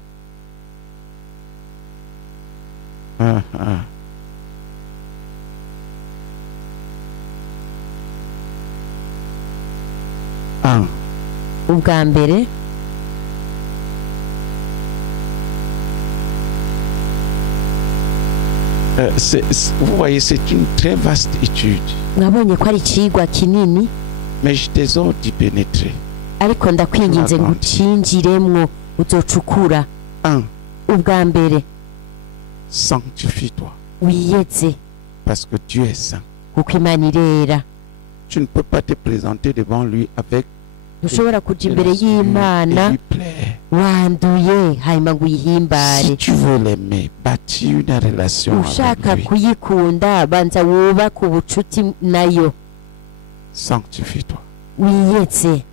Ah, ah. Un, Ubwa mbere vous voyez, c'est une très vaste étude, mwabonye ko ari icigwa kinini, mais je t'exhorte d'y pénétrer. ariko ndakwinginze ngo Mwabantu. ucinjiremwo uzocukura. Un, Ubwa mbere sanctifie-toi, wiyeze parce que Dieu est saint. kuko Imana irera. Tu ne peux pas te présenter devant lui avec Ntushobora kuja imbere et y'Imana lui plaire. wanduye hanyuma ngo uyihimbare. Si tu veux l'aimer, bâtis une relation Ushaka avec lui. kuyikunda banza wubake ubucuti nayo. Sanctifie-toi. Wiyeze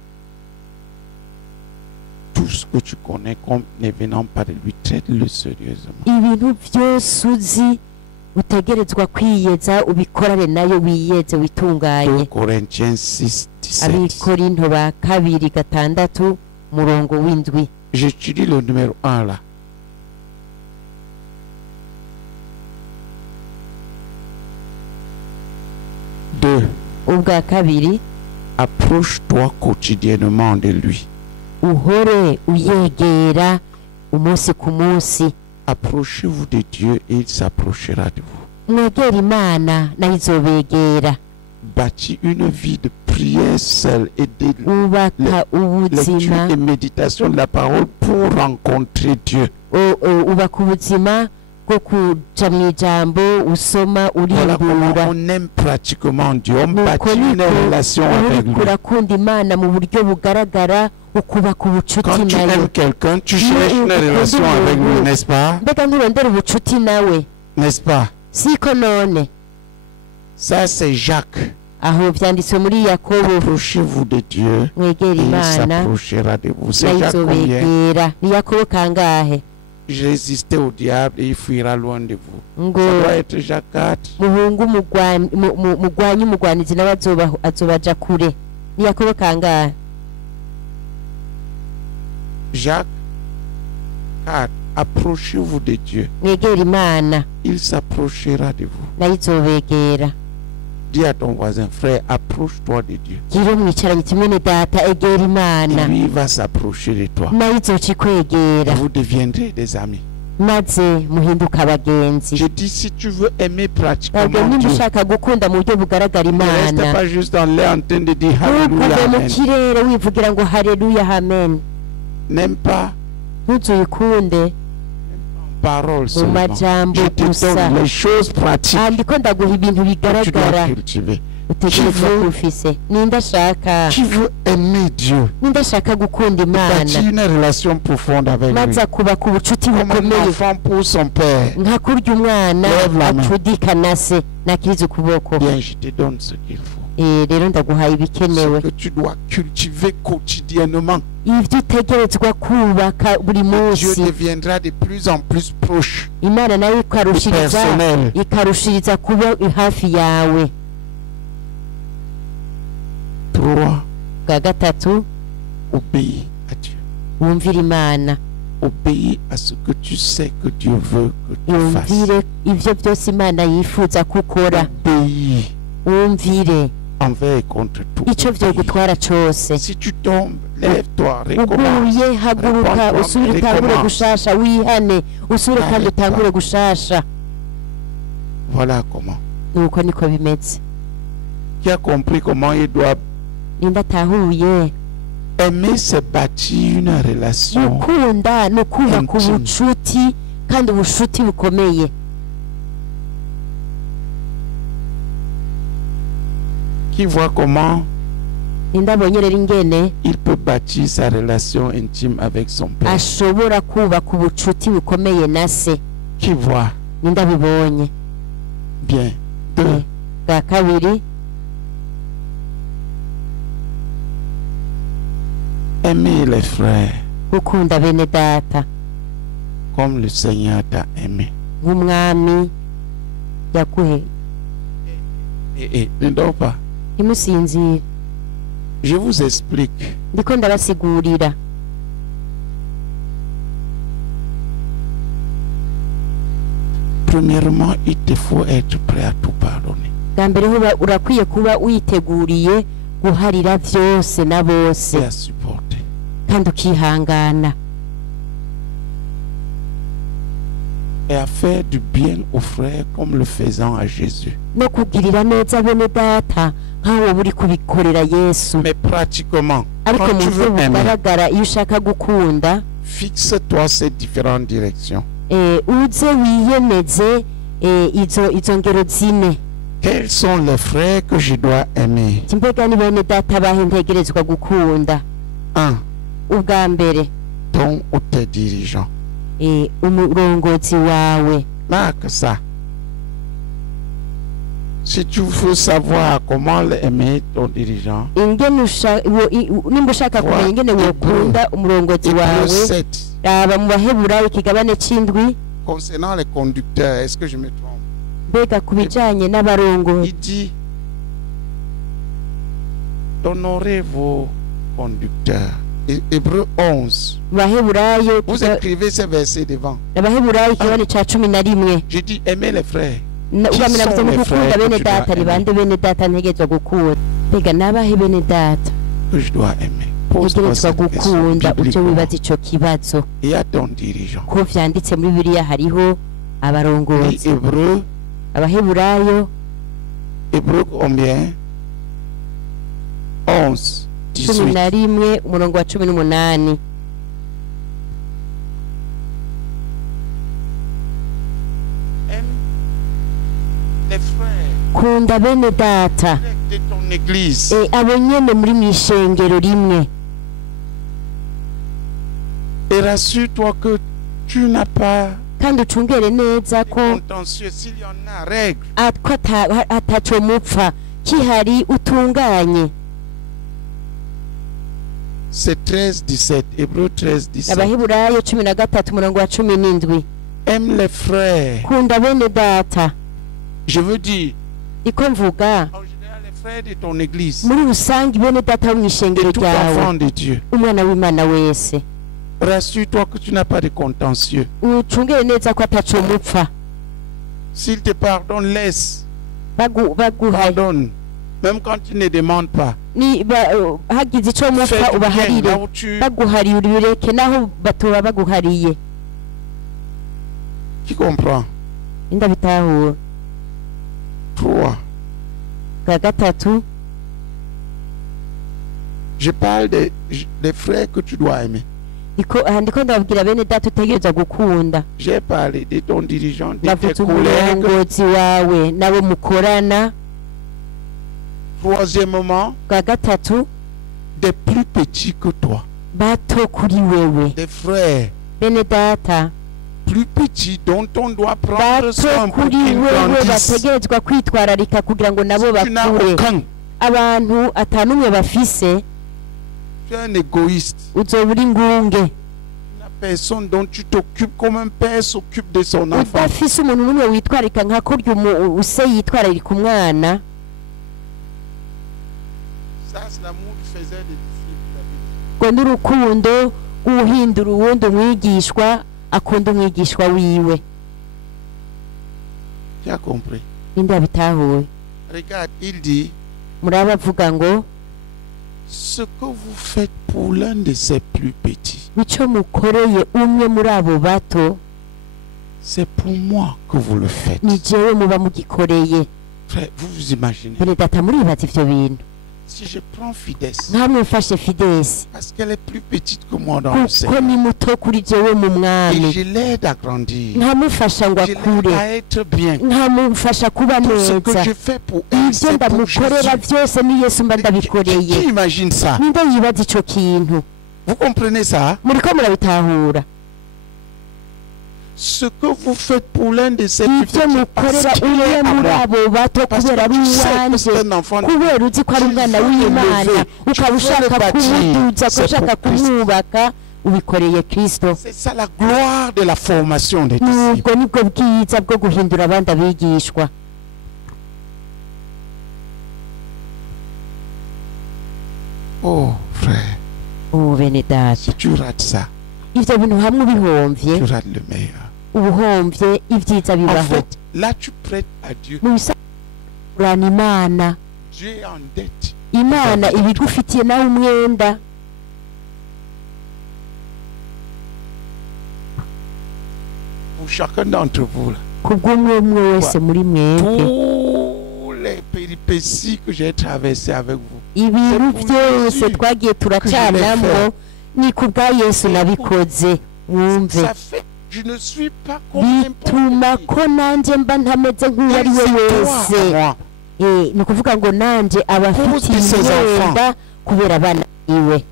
Tout ce que tu connais comme ne venant pas de lui, traite-le sérieusement. ibintu byose uzi utegerezwa kwiyeza ubikorane nayo, wiyeze 2 witunganye. Corinthiens 6, 17. Abikorinto ba 2:6 murongo w'indwi. J'étudie le numéro 1 là. Deux, Ubwa kabiri approche-toi quotidiennement de lui. uhore uyegera umunsi ku munsi. Approchez-vous de Dieu et il s'approchera de vous. Mwegera Imana nayo izobegera. Bâtis une vie de prière seule et de Ubaka ubuzima, lecture et méditation de la parole pour rencontrer Dieu. ubaka ubuzima bwo kuja mu ijambo usoma Voilà comment urimbura on aime pratiquement Dieu. On nuko bâtit une relation avec uriko lui. urakunda imana mu buryo bugaragara ukubaka ubucuti Quand tu nayo aimes quelqu'un, tu cherches une relation avec lui, n'est-ce pas? mbega nturondera ubucuti nawe N'est-ce pas? siko none Ça, c'est Jacques. aho vyanditswe muri yakobo Approchez-vous de Dieu mwegera et il imana s'approchera de vous. C'est nayo Jacques combien? izobegera ni yakobo kangahe Résistez au diable et il fuira loin de vous. ngo Ça doit être Jacques 4. muhungu mugwanye umugwanizi nawe azobaja kure ni yakobo kangahe Jacques 4. Approchez-vous de Dieu. mwegera imana Il s'approchera de vous. nayo izobegera Dis à ton voisin, frère, approche-toi de Dieu. gira mwicaranye kimwe data egera Et imana lui, il va s'approcher de toi. nayo izoca Et ikwegera vous deviendrez des amis. maze muhinduka abagenzi Je dis, si tu veux aimer ntabwo pratiquement nimba Dieu, ushaka gukunda mu buryo bugaragara ne reste imana pas juste en l'air en train de dire ntukuve Alléluia, mu Amen. kirere wivugira ngo haleluya amen N'aime pas ntuzuyikunde parole mu seulement. majambo Je te gusa donne les choses pratiques andiko ndaguha ibintu que tu dois bigaragara cultiver. utegerezwa Qui veut- kufise ninde ashaka Qui veut aimer Dieu, ninde ashaka gukunda bâtir imana une relation profonde avec lui. maze akubaka ubucuti Comme un bukomeye enfant pour son père. nka kurya umwana Lève la main. acudika na se nakiriza ukuboko Bien, je te donne ce qu'il faut. rero ndaguhaye ibikenewe Ce que tu dois cultiver quotidiennement. ibyo utegerezwa kubaka buri Dieu munsi deviendra de plus en plus proche, imana nayo ikarushiriza personnel. ikarushiriza kuba hafi yawe 3. bwa gatatu Obéis à Dieu. wumvire imana Obéis à ce que tu sais que Dieu veut que tu fasses. wumvire ibyo byose imana yifuza ko ukora Obéis wumvire envers et contre tout. icyo Obéis. vyogutwara cose Si tu tombes, lève-toi, recommence. uguye haguruka Réponds-toi, usubire utangure recommence. gushasha wihane usubire kandi Arrête utangure pas. gushasha Voilà comment. nuko niko bimeze Qui a compris comment il doit ninde atahuye aimer, c'est bâtir une relation. gukunda ni ukubaka Intime. ubucuti kandi ubucuti bukomeye Qui voit comment ninde abonye rero ingene il peut bâtir sa relation intime avec son père. ashobora kubaka ubucuti bukomeye na se Qui voit ninde abibonye bien. 2. bwa kabiri Aimer les frères gukunda bene data comme le Seigneur t'a aimé. nk'umwami yaguhe Et ne dors pas. ntimusinzire Je vous explique. ndiko ndabasigurira Premièrement, il te faut être prêt à tout pardonner. bwa mbere urakwiye kuba witeguriye guharira byose na bose Et à supporter. kandi ukihangana Et à faire du bien aux frères comme le faisant à Jésus. no kugirira neza bene data nk'aho wowe uri kubikorera yesu Mais pratiquement, ariko quand mu tu buryo veux aimer, bugaragara iyo ushaka gukunda fixe-toi ces différentes directions. uze wiyemeze izo ngero zine Quels sont les frères que je dois aimer? ati mbega ni bene data bahe ntegerezwa gukunda 1. ubwa mbere Ton ou tes dirigeants. umurongozi wawe Marque ça. Si tu veux savoir comment aimer ton dirigeant, ingene nimba ushaka kumenya ingene wokunda umurongozi Hébreux wawe 7. raba mu baheburayo ikigabane c'indwi Concernant les conducteurs, est-ce que je me trompe? mbega ku bijanye n'abarongozi Il dit, honorez vos conducteurs. Hébreux 11. baheburayo Vous écrivez ces versets devant. abaheburayo ikigabane ca 11 Je dis, aimez les frères. ubwami navuze ngo gukunda bene data ni bande bene data ntegerezwa gukunda mbega nabahe bene data Que je dois aimer. Pose-toi ntegerezwa cette question gukunda uje bibliquement. wibaza ico kibazo Et à ton dirigeant. ko vyanditse muri bibiliya hariho Et abarongozi Hébreux, abaheburayo Hébreux combien? 11, 18. 11 umurongo wa 18 kunda bene data de ton église. abo nyene muri mw'ishengero rimwe Et rassure-toi que tu n'as pas kandi ucungere neza de ko contentieux. s'il y en a, règle. ko ataco mupfa kihari utunganye. C'est 13-17. Hébreu 13-17. Abaheburayo 13 umurongo wa 17. Aime les frères. Kunda bene data. Je veux dire, Iko mvuga en général, les frères de ton église. muri rusange bene data bo mw'ishengero Et tout enfant ryawe de Dieu. umwana w'Imana wese Rassure-toi que tu n'as pas de contentieux. ucungere neza ko ataco mupfa. S'il te pardonne, laisse. Baguhaye Pardonne. Même quand tu ne demandes pas. hagize ico mupfa Fais du bien ubaharire là où tu... baguhariye uribireke naho batoba baguhariye. Qui comprend? Indabitahura 3. bwa gatatu Je parle des frères que tu dois aimer. ndiko ndababwira bene data utegereza gukunda. J'ai parlé de ton dirigeant, de tes Navuze collègues. umurongozi wawe nabo mukorana. Troisièmement, Bwa gatatu des plus petits que toi. bato kuri wewe Des frères bene data plus petits dont on doit prendre soin bato pour kuri qu'ils wewe grandissent. bategerezwa kwitwararika kugira ngo nabo Tu n'as bakure. aucun. Abantu atanumwe bafise Tu es un égoïste. uzoba uri ngunge. Tu n'as personne dont tu t'occupes comme un père s'occupe de son enfant. udafise umuntu n'umwe witwararika nka kurya use yitwararika umwana. Ça, c'est l'amour qui faisait des disciples. ngo n'urukundo rw'uhindura uwundi umwigishwa akunda umwigishwa wiwe. Tu as compris? Ninde yabitahuye? Regarde, il dit, Muraba avuga ngo ce que vous faites pour l'un de ces plus petits, ico mukoreye umwe muri abo bato c'est pour moi que vous le faites. ni jewe muba mugikoreye. Frère, vous vous imaginez? Bene data muribaza ivyo bintu. Si je prends Fidesz, Nkamwe mfashe Fidesi parce qu'elle est plus petite que moi dans le kuko Seigneur, ni muto kuri jewe mu et mwami, je l'aide à grandir, nkamufasha ngo je akure, l'aide à être bien. nkamufasha kuba Tout ce que neza. je fais pour elle, Ibyo c'est pour ndamukorera Jésus. byose ni Yesu mba Qui ndabikoreye. imagine ça? Ninde yibaza ico kintu? Vous comprenez ça? Muriko murabitahura? Ce que vous faites pour l'un de ces plus Ibyo petits, mukorera parce qu'il est umwe à muri moi. abo bato Parce kubera que ari tu sais que uwanje, c'est un enfant de kubera uzi ko ari umwana w'Imana, ukaba ushaka kumuduza, ukaba ushaka kumwubaka, ubikoreye Kristo. C'est ça la gloire de la formation des disciples. Nubwo nibwo bwiza bwo guhindura abandi abigishwa. Oh frère, Bene data, si tu rates ça, ivyo bintu hamwe ubihomvye tu rates le meilleur. ubuhomvye ibyiza En bibaho. fait, là tu prêtes à Dieu. Mu bisanzwe urana Imana, Dieu est en dette. Imana ibigufitiye nawe umwenda. Pour chacun d'entre vous, là, Kubw'umwe umwe wese muri mwebwe, tous les péripéties que j'ai traversées avec vous, ibintu byose twagiye turacanamwo ni kubwa Yesu nabikoze. Wumve, ça fait je ne suis pas comme bituma n'importe qui. ko nanjye mba ntameze nk'uwo ari we C'est wese. toi, moi. Ni ukuvuga ngo nanjye aba afitiye imyenda kubera abana iwe.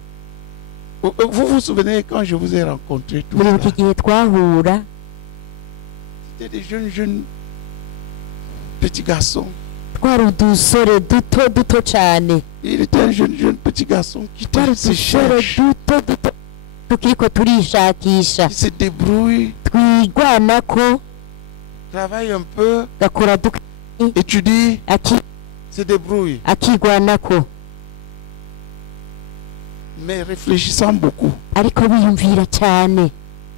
Vous vous souvenez quand je vous ai rencontré tous Muri iki là, gihe twahura c'était des jeunes petits garçons. twari udusore duto cyane, Il était un jeune petit garçon qui twari se udusore cherche, duto tukiriko turishakisha, qui se débrouille, twigwanako, travaille un peu, gakora étudie, se débrouille, akigwanako, mais réfléchissant beaucoup ariko biyumvira cyane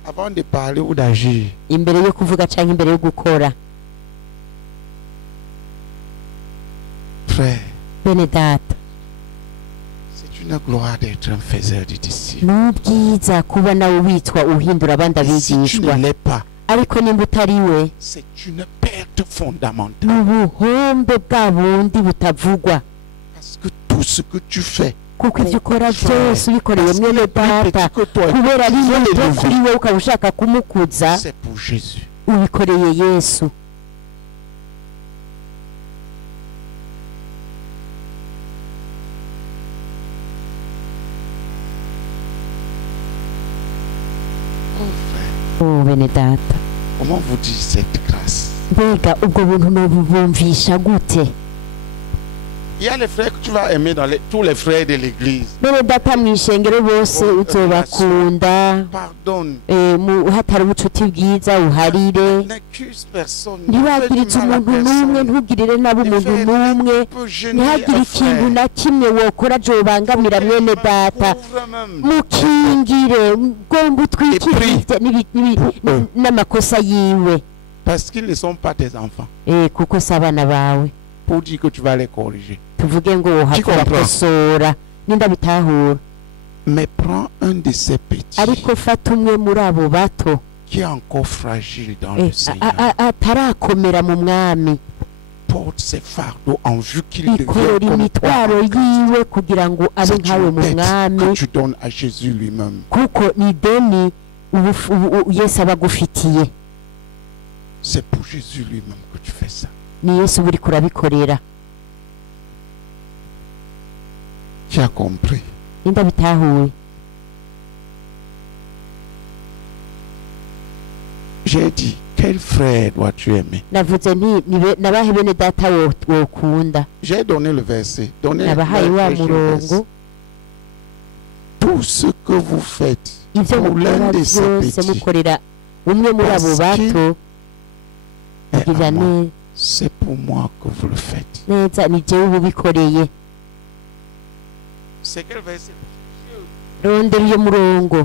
avant de parler ou d'agir. imbere yo kuvuga cyangwa imbere yo gukora. Frère, Bene data, c'est une gloire d'être un faiseur de disciples. n'ubwiza kuba nawe witwa uhindura abandi Et si tu abigishwa, ne l'es pas, ariko nimba utari we c'est une perte fondamentale. ni ubuhombe bwa bundi butavugwa, Parce que tout ce que tu fais, kuko ibyo ukora byose ubikoreye parce qu'il mwene est plus data petit que toi, kubera ari tu veux muto l'élever. kuri we ukaba ushaka kumukuza, C'est pour Jésus. ubikoreye Yesu. oh bene data Comment vous dites cette grâce? mbega ubwo buntu nobubumvisha gute? Il y a les frères que tu vas aimer dans tous les frères de l'église. bene data mw'ishengero bose uzobakunda, Pardonne. hatari ubucuti bwiza uharire, N'accuse personne. ntiwagiritse umuntu n'umwe, ntugirire nabi umuntu n'umwe, ntihagire ikintu na kimwe wokora jobangamira mwene data. Mukingire ngomba utwikire n'amakosa yiwe, Parce qu'ils ne sont pas tes enfants. kuko si abana bawe. Pour dire que tu vas les corriger. tuvuge ngo hakubakosora ninda bitahura. Mais prends un de ces petits ariko fata umwe muri abo bato qui est encore fragile dans le Seigneur. atarakomera mu mwami, Porte ses fardeaux en vue qu'il ikorora devienne comme imitwaro toi. yiwe kugira ngo abe C'est nkawe une mu dette mwami, que tu donnes à Jésus lui-même. kuko ni deni Yesu aba agufitiye. C'est pour Jésus lui-même que tu fais ça. Ni Yesu buri kurabikorera. Tu as compris? Ninda bitahuye. J'ai dit, quel frère dois-tu aimer? Navuze nti nabahe bene data wokunda. J'ai donné le verset. Donnez Nabahaye wa le murongo. verset. Tout ce que vous faites Ivyo pour l'un mukora de ces byose petits, mukorera umwe muri abo bato, est kugira à moi. neza C'est pour moi que vous le faites. neza ni jewe ubikoreye. C'est quel verset? Rondera iyo murongo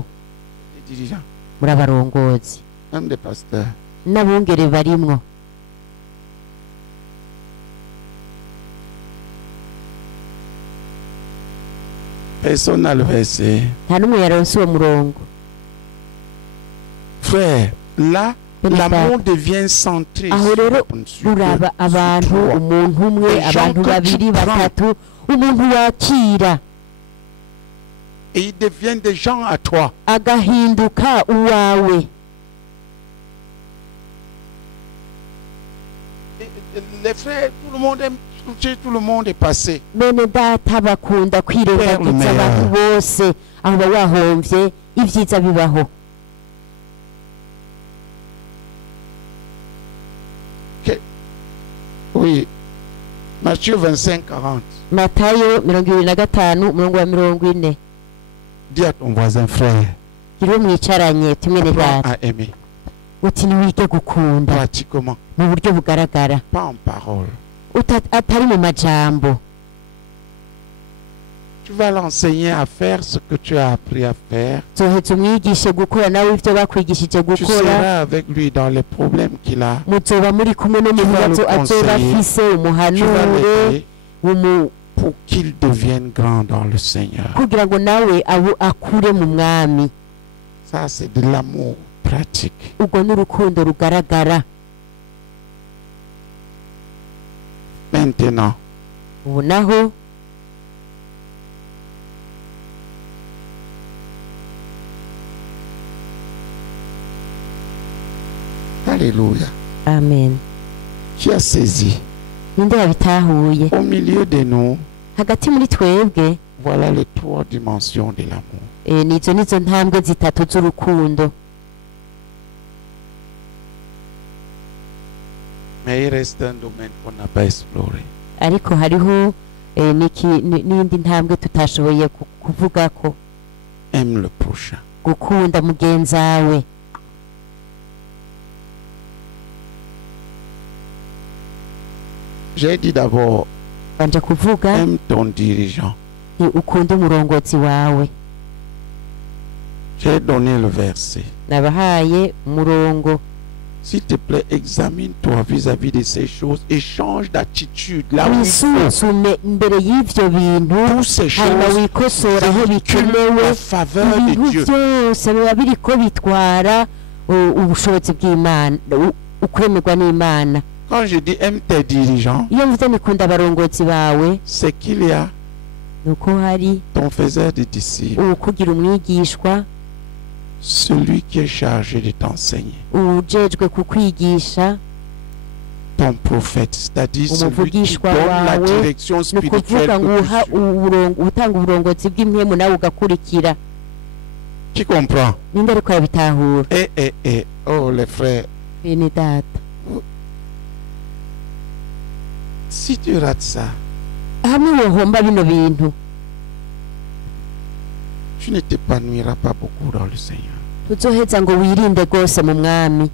Les dirigeants, muri abarongozi même des pasteurs. n'abungere barimwo. Personne n'a le verset. nta n'umwe yaronse uwo murongo. Frère, là, Bene l'amour data, devient centré aho rero sur ruraba abantu, toi. umuntu umwe, Les gens abantu que babiri tu prends. batatu, umuntu wakira Et ils deviennent des gens à toi. agahinduka uwawe. Les frères, tout le monde aime toucher, tout le monde est passé. Bene data bakunda kwirengagiza abantu bose, aho uba wahomvye ivyiza bibaho. Oui. Matthieu 25, 40. Matayo 25:40. Dis à ton voisin, frère, Iro mwicaranye tumene apprends data à aimer. uti niwige gukunda Pratiquement, mu buryo bugaragara, pas en parole. atari mu majambo. Tu vas l'enseigner à faire ce que tu as appris à faire. Zoheza umwigishe gukora nawe ivyo bakwigishije Tu gukora. seras avec lui dans les problèmes qu'il a. Muzoba muri kumwe no mu Tu vas bibazo le azoba conseiller. afise, Tu vas umuhanure l'aider pour qu'il devienne grand dans le Seigneur. kugira ngo nawe akure mu mwami. Ça, c'est de l'amour pratique. Ubwo n'urukundo rugaragara. Maintenant, Ubu naho alléluia. amen. Qui a saisi? Ninde yabitahuye? Au milieu de nous, Hagati muri twebwe voilà les 3 dimensions de l'amour. nizo ntambwe zitatu z'urukundo. Mais il reste un domaine qu'on n'a pas exploré. Ariko hariho n'indi ntambwe tutashoboye kuvuga ko, Aime le prochain. gukunda mugenzawe. J'ai dit d'abord, Banje kuvuga aime ton dirigeant. ni ukunda umurongozi wawe. J'ai donné le verset. Nabahaye umurongo. S'il te plaît, examine-toi vis-à-vis de ces choses et change d'attitude. Là où il faut. Wisuzume imbere y'ivyo bintu, Toutes ces hanyuma choses wikosora aho véhiculent bikenewe. la faveur de Ibintu Dieu. byose biba biriko bitwara ubushobozi bw'Imana, ukwemerwa n'Imana. Quand je dis aime tes dirigeants, Iyo mvuze nikunda abarongozi bawe, c'est qu'il y a nuko hari ton faiseur de disciples, ukugira umwigishwa, celui qui est chargé de t'enseigner, ujejwe kukwigisha, ton prophète, c'est-à-dire celui qui umuvugishwa donne la wawe. direction Ni spirituelle ukuvuga ngo que tu suis. utanga uburongozi bw'impwemu nawe ugakurikira. Qui comprend? ninde ariko arabitahura Oh, les frères, bene data si tu rates ça, hamwe wohomba bino bintu tu ne t'épanouiras pas beaucoup dans le Seigneur. tuzoheza ngo wirinde rwose mu mwami.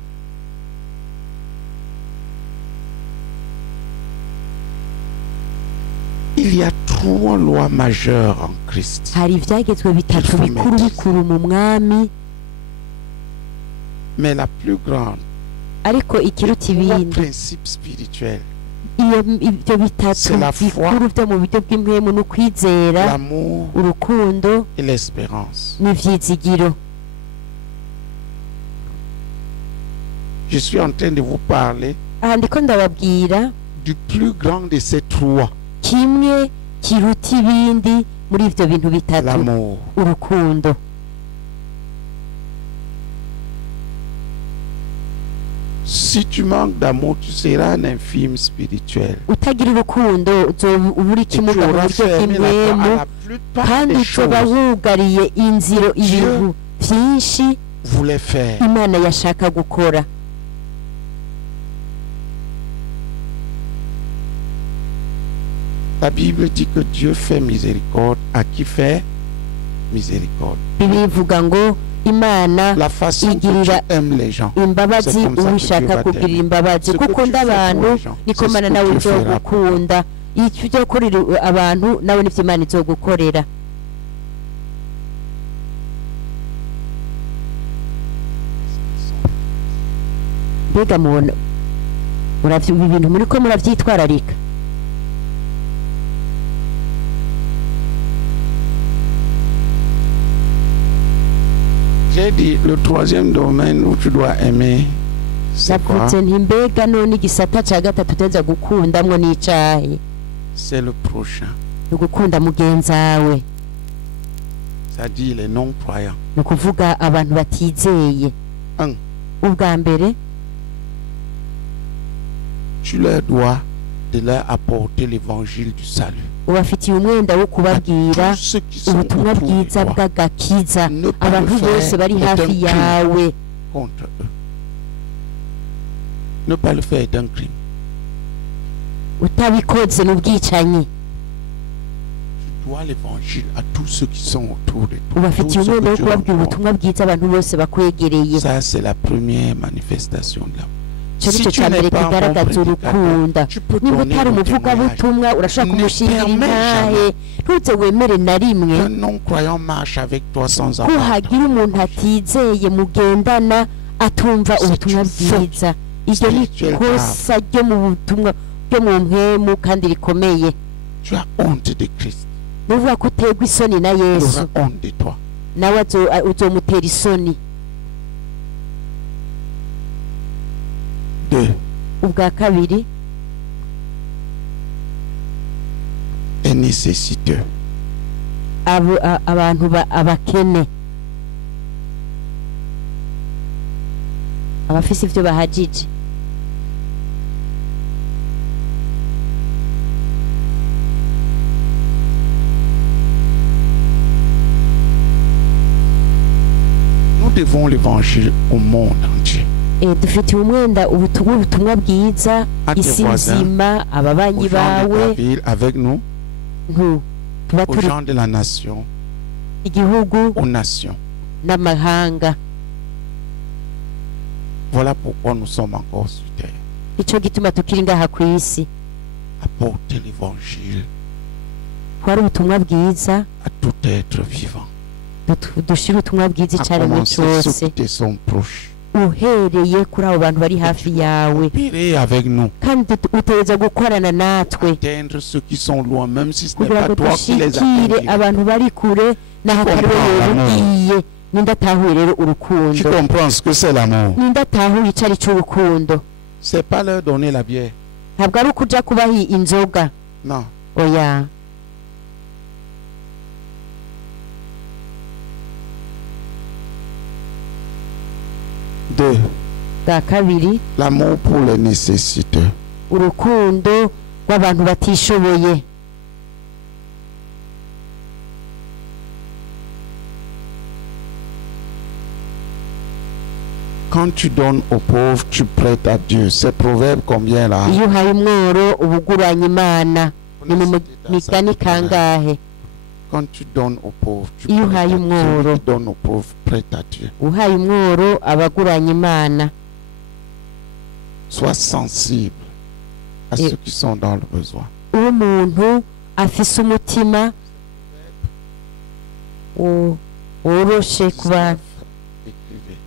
Il y a 3 lois majeures en Christ. hari ibyagezwe bitatu bikuru bikuru mu mwami, Mais la plus grande, ariko ikiruta le ibindi principe spirituel, ibyo bitatu C'est la foi, bikuru byo mu buryo bw'impwemu ni ukwizera, l'amour urukundo et l'espérance. n'ivyizigiro. Je suis en train de vous parler aha ndiko ndababwira du plus grand de ces 3, kimwe kiruta ibindi muri ivyo bintu bitatu, l'amour. urukundo. Si tu manques d'amour, tu seras un infime spirituel. utagira urukundo uzoba ubura Et ikimuga tu mu auras buryo fermé la porte bw'impwemu, à la plupart kandi des uzoba choses wugariye inziro ibintu vyinshi voulait faire. imana yashaka gukora. La Bible dit que Dieu fait miséricorde à qui fait miséricorde. bibiliya ivuga ngo imana La façon que tu igirira aimes les gens, imbabazi C'est comme ça que uwishaka Dieu va kugirira t'aimer. imbabazi. Ce que kuko tu ukunda fais pour abantu les gens, niko c'est ce mana que nawe Dieu fera pour izogukunda. icyo ujya gukorera abantu nawe nivyo imana izogukorera. mbega mubona ibi bintu muri ko muravyitwararika? J'ai dit le 3e domaine où tu dois aimer, c'est quoi? navutse nti mbega none igisata ca gatatu uteza gukundamwo n'icahe? C'est le prochain. ni ugukunda mugenzawe, C'est-à-dire les non-croyants. ni ukuvuga abantu batizeye. Un. ubwa mbere Tu leur dois de leur apporter l'évangile du salut. ubafitiye umwenda wo kubabwira Tous ceux qui sont ubutumwa autour de bwiza toi, bw'agakiza. ne pas abantu le bose faire bari est un hafi crime yawe, contre eux. Ne pas le faire est un crime. utabikoze n'ubwicanyi. Tu dois l'évangile à tous ceux qui sont autour de toi. ubafitiye Tous ceux umwenda wo que tu kubabwira rencontres. ubutumwa bwiza abantu bose bakwegereye. Ça, c'est la première manifestation de l'amour. icyo Si nicyo tu cya n'es mbere pas un bon kigaragaza prédicateur, urukunda. tu peux niba donner utari le umuvugabutumwa urashobora Ne kumushingira permets intahe, ntuze wemere na rimwe Un non-croyant marche avec toi sans ko avoir. hagira umuntu atizeye mugendana atumva ubutumwa bwiza. iryo ni ikosa ryo mu butumwa ryo mu mpwemu kandi rikomeye. Tu as honte de Christ. nuvuga ko uterwa isoni na Il yesu, aura honte de toi. nawe uzomutera isoni. 2. ubwa kabiri Est nécessiteux. abantu abakene, abafise ivyo bahajije. Nous devons l'évangile au monde entier. dufitiye umwenda ubutumwa bwiza À tes isi voisins, nzima, ababanyi aux gens de ta bawe, ville, avec nous, tuba aux turi gens de la nation, igihugu aux nations. n'amahanga. Voilà pourquoi nous sommes encore sur terre. ico gituma tukiri ngaha ku isi. Apporter l'évangile twari ubutumwa bwiza, à tout être vivant. dushire ubutumwa bwiza À icyarimwe commencer ceux cyose, qui te sont proches. uhereye kuri abo bantu bari hafi yawe, Coopérer avec nous. kandi utegereza gukorana natwe Atteindre ceux qui sont loin, même si ce n'est kugira pas ngo toi qui les dushikire atteindras. abantu bari kure n'aho atari wowe ugiye. ninde atahuye rero Tu urukundo? comprends ce que c'est l'amour? ninde atahuye icyo ari cy'urukundo? C'est pas leur donner la bière. ntabwo ari ukuja kubaha inzoga, Non. oya. Deux. bwa kabiri L'amour pour les nécessiteux. urukundo rw'abantu batishoboye. Quand tu donnes aux pauvres, tu prêtes à Dieu. C'est Proverbe combien là? iyo uhaye umworo uba uguranye imana. Ni mu migani kangahe? Quand tu donnes aux pauvres, tu Iyo prêtes à uhaye Dieu. umworo. Celui qui donne aux pauvres, prête à Dieu. Uhaye umworo aba aguranye imana. Sois sensible à ceux qui sont dans le besoin. Umuntu afise umutima woroshe ku bantu. Écrivez.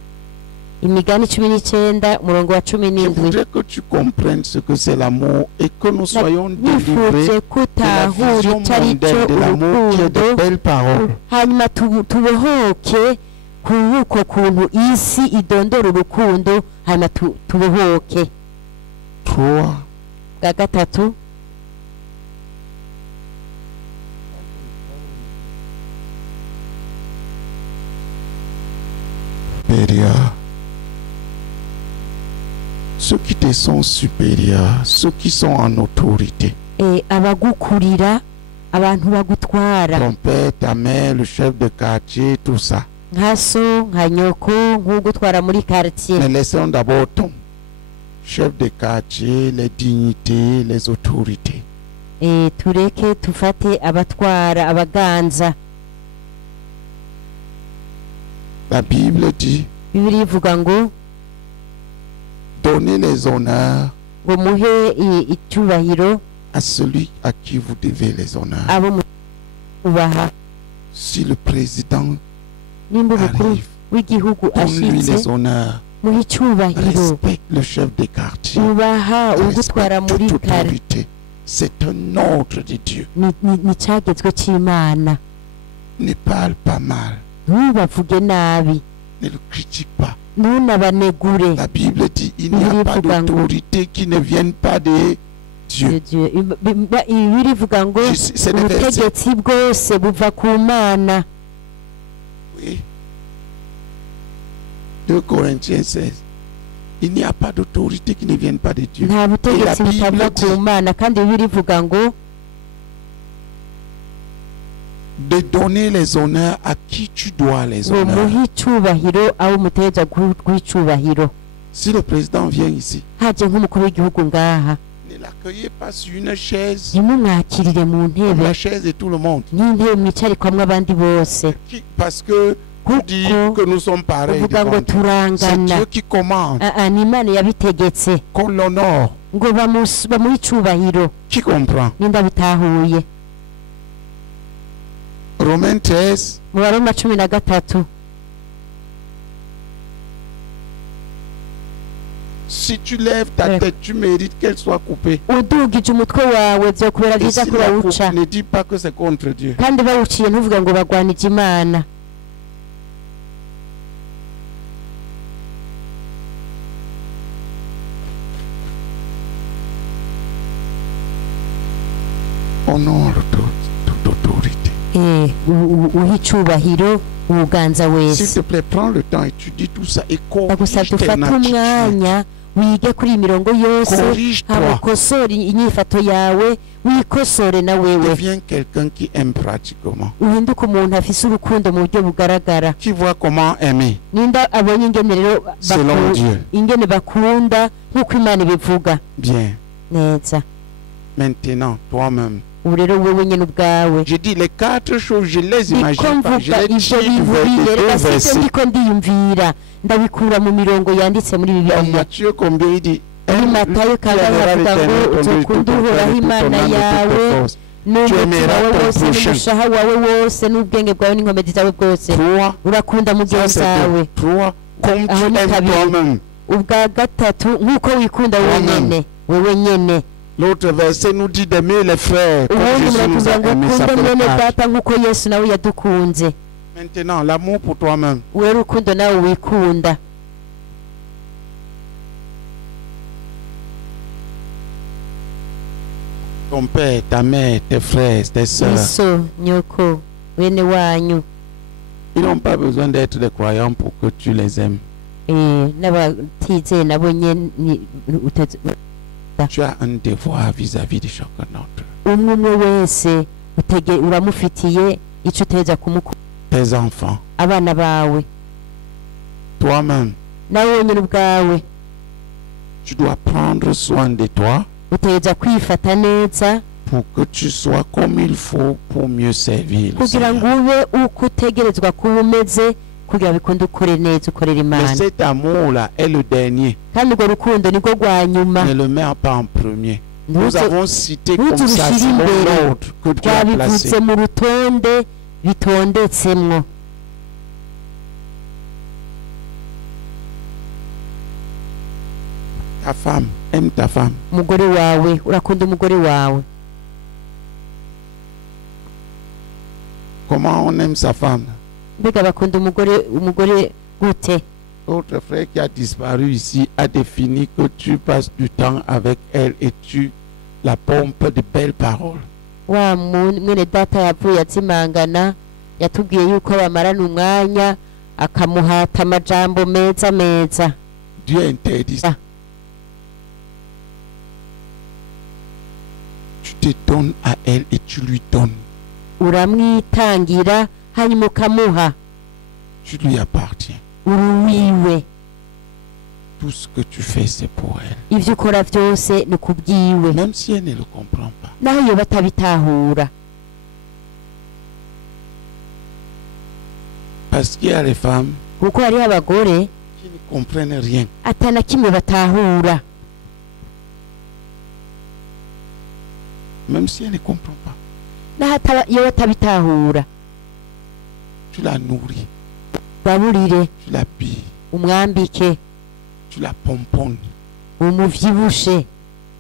Imigani 19 umurongo wa Je 17. voudrais que tu comprennes ce que c'est l'amour et que nous soyons délivrés Nifuje ko de la utahura vision icyo ari cyo mondaine de l'amour qui est de urukundo, belles paroles. hanyuma tubohoke kuri uko kuntu isi idondora urukundo, hanyuma tubohoke. 3. Bwa gatatu, Supérieurs. Ceux qui te sont supérieurs, ceux qui sont en autorité. abagukurira, abantu bagutwara, Ton père, ta mère, le chef de quartier, tout ça. nka so nka nyoko nk'ugutwara muri quartier. Mais laissons d'abord ton chef de quartier, les dignités, les autorités. Tureke tufate abatwara, abaganza. La Bible dit, Bibiliya ivuga ngo donnez les honneurs muhe icyubahiro à celui à qui vous devez les honneurs. abo mubaha. Si le président Nimba umukuru arrive, w'igihugu donne-lui ashitse, les honneurs. muhe icyubahiro, Respecte le chef de quartier. ubaha ugutwara muri Respecte toute kare. autorité. C'est un ordre de Dieu. Ni cyagezwe cy'Imana. Ne parle pas mal. Ntubavuge nabi, Ne le critique pas. ntunabanegure. La Bible dit il n'y a pas d'autorité qui ne vienne pas de Dieu. Bibiliya ivuga ngo C'est des versets. ubutegetsi bwose buva ku Mana. Oui. 2 Corinthiens 16. Il n'y a pas d'autorité qui ne vienne pas de Dieu. Nta butegetsi Bible butava dit- ku Mana, kandi Bibiliya ivuga ngo De donner les honneurs à qui tu dois les ngo honneurs. muhe icyubahiro abo mutegereza guha icyubahiro. Si le président vient ici, Haje nk'umukuru w'igihugu ngaha, ne l'accueillez pas sur une chaise, ntimumwakirire mu comme ntebe la chaise de tout le monde. n'intebe mwicarikwamwo abandi bose, Parce que vous dites que nous sommes pareils uvuga ngo devant Dieu. C'est turangana. Dieu qui commande, Ni Imana yabitegetse qu'on l'honore. ngo bamuhe icyubahiro. Qui comprend? Ninda bitahuye. Romains 13, Mu Baroma 13. si tu lèves ta tête, tu mérites qu'elle soit coupée. Udugije umutwe wawe byokubera Et byiza si ko la coupe, bawuca, ne dis pas que c'est contre Dieu. kandi bawuciye ntuvuge ngo bagwanije Imana. Honore toute autorité. Uha icyubahiro uganza S'il wese. te plaît, prends le temps, étudie tout ça et Ndagusabye corrige ufate ton attitude. umwanya wige kuri iyi mirongo yose, Corrige-toi. haba ukosore inyifato yawe, wikosore na wewe, Deviens quelqu'un qui aime pratiquement. uhinduke umuntu afise urukundo mu buryo bugaragara. Qui voit comment aimer Ninda abonye ingene rero selon Dieu. ingene bakunda nk'uko Imana ibivuga Bien. neza. Maintenant, toi-même. Ubu rero wewe nyine ubwawe, Je dis les 4 choses, je les niko imagine pas. Je mvuga les ivyo tire biburiye, de reka deux sivyo versets. ndiko ndiyumvira, ndabikura mu mirongo yanditse muri Dans Bibiliya. Matthieu, combien il dit Muri Matayo kangahe havuga ngo uzokunda uhoraho Imana yawe n'umutima wawe wose n'umushaha wawe wose n'ubwenge bwawe n'inkomezi zawe bwose, 3. urakunda Ça, mugenzi c'est wawe. 3. Comme tu Ah, aimes kabiri. toi-même. Ubwa gatatu nk'uko wikunda wewe nyene, wewe nyene. L'autre verset nous dit d'aimer les frères comme Ubundi Jésus nous murakugira a ngo aimés. Ça ukunde fait mwene 4. data nk'uko Yesu nawe yadukunze. Maintenant, l'amour pour toi-même. Wewe urukundo nawe wikunda. Ton père, ta mère, tes frères, tes sœurs. Iso, nyoko, bene wanyu, Ils n'ont pas besoin d'être des croyants pour que tu les aimes. n'abatizeye nabo nyene Tu as un devoir vis-à-vis de chacun d'entre eux. umwe umwe wese uramufitiye icyo uteza kumukunda. Tes enfants, Abana bawe, toi-même, nawe wenyine ubwawe Tu dois prendre soin de toi utegereza kwifata neza pour que tu sois comme il faut pour mieux servir le kugira ngo Seigneur. ube uko utegerezwa kuba umeze kugira bikunde ukore neza ukorera Mais imana cet amour-là est le dernier. kandi urwo rukundo nirwo rwa nyuma Ne le mets pas en premier. Nous Ntuze- avons cité ntuze comme ça urushyire selon imbere. l'ordre que tu as placé. twabivutse mu rutonde bitondetsemwo Ta femme, aime ta femme. umugore wawe urakunda umugore wawe Comment on aime sa femme? mbega bakunda umugore gute Notre frère qui a disparu ici a défini que tu passes du temps avec elle et tu la pompes de belles paroles. wa mwene data yapfuye atsimangana yatubwiye yuko bamarana umwanya akamuhata amajambo meza meza Dieu interdit. Ah. Tu te donnes à elle et tu lui donnes. uramwitangira hanyuma ukamuha Tu lui appartiens. uruwiwe Tout ce que tu fais, c'est pour elle. ivyo ukora vyose ni kubwiwe Même si elle ne le comprend pas. naho iyo batabitahura Parce qu'il y a les femmes kuko hariho abagore qui ne comprennent rien. atana kimwe batahura Même si elle ne comprend pas. naho iyo batabitahura Tu la nourris, baburire tu l'habilles, umwambike tu la pomponnes umuvyibushe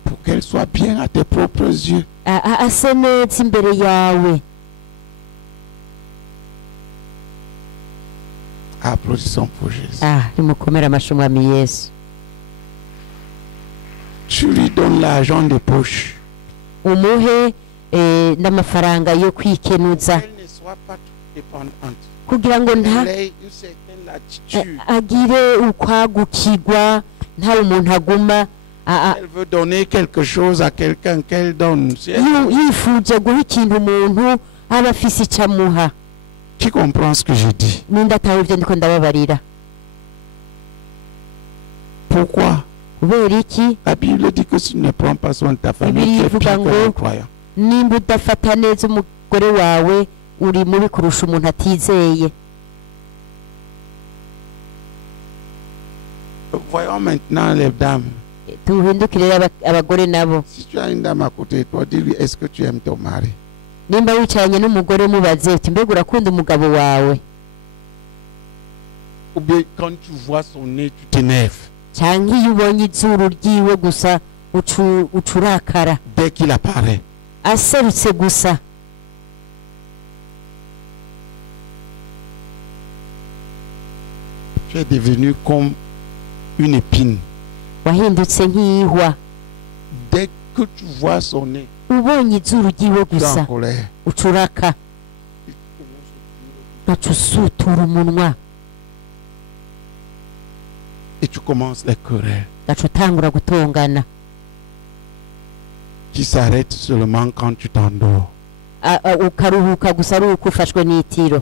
pour qu'elle soit bien à tes propres yeux. ase neza imbere yawe Applaudissons pour Jésus. nimukomere amashyi umwami yesu Tu lui donnes l'argent de poche. umuhe n'amafaranga yo kwikenuza Qu'elle ne soit pas trop dépendante. kugira ngo Elle ait une certaine latitude. agire ukwagukirwa ntawe umuntu aguma Elle veut donner quelque chose à quelqu'un qu'elle donne. Si elle- yifuje guha ikintu umuntu aba afise icyo amuha Qui comprend ce que je dis? ninde atawe ibyo ndiko ndababarira Pourquoi? kubera iki La Bible dit que si tu ne prends pas soin de ta famille, Bibiliya tu es ivuga pire ngo qu'un croyant. nimba udafata neza umugore wawe uri mubi kurusha umuntu atizeye Voyons maintenant les dames. tuhindukire abagore nabo Si tu as une dame à côté de toi, dis-lui, est-ce que tu aimes ton mari? nimba wicaranye n'umugore mubaze uti mbega urakunda umugabo wawe Ou bien quand tu vois son nez, tu t'énerves. cyangwa iyo ubonye izuru ryiwe gusa ucurakara Dès qu'il apparaît. aserutse gusa Tu es devenu comme une épine. wahindutse nk'ihwa Dès que tu vois son nez, ubonye izuru ryiwe tu es en gusa colère. ucuraka ugaca usutura umunwa Et tu commences les querelles ugaca utangura gutongana qui s'arrêtent seulement quand tu t'endors. ukaruhuka gusa ari uko ufashwe n'itiro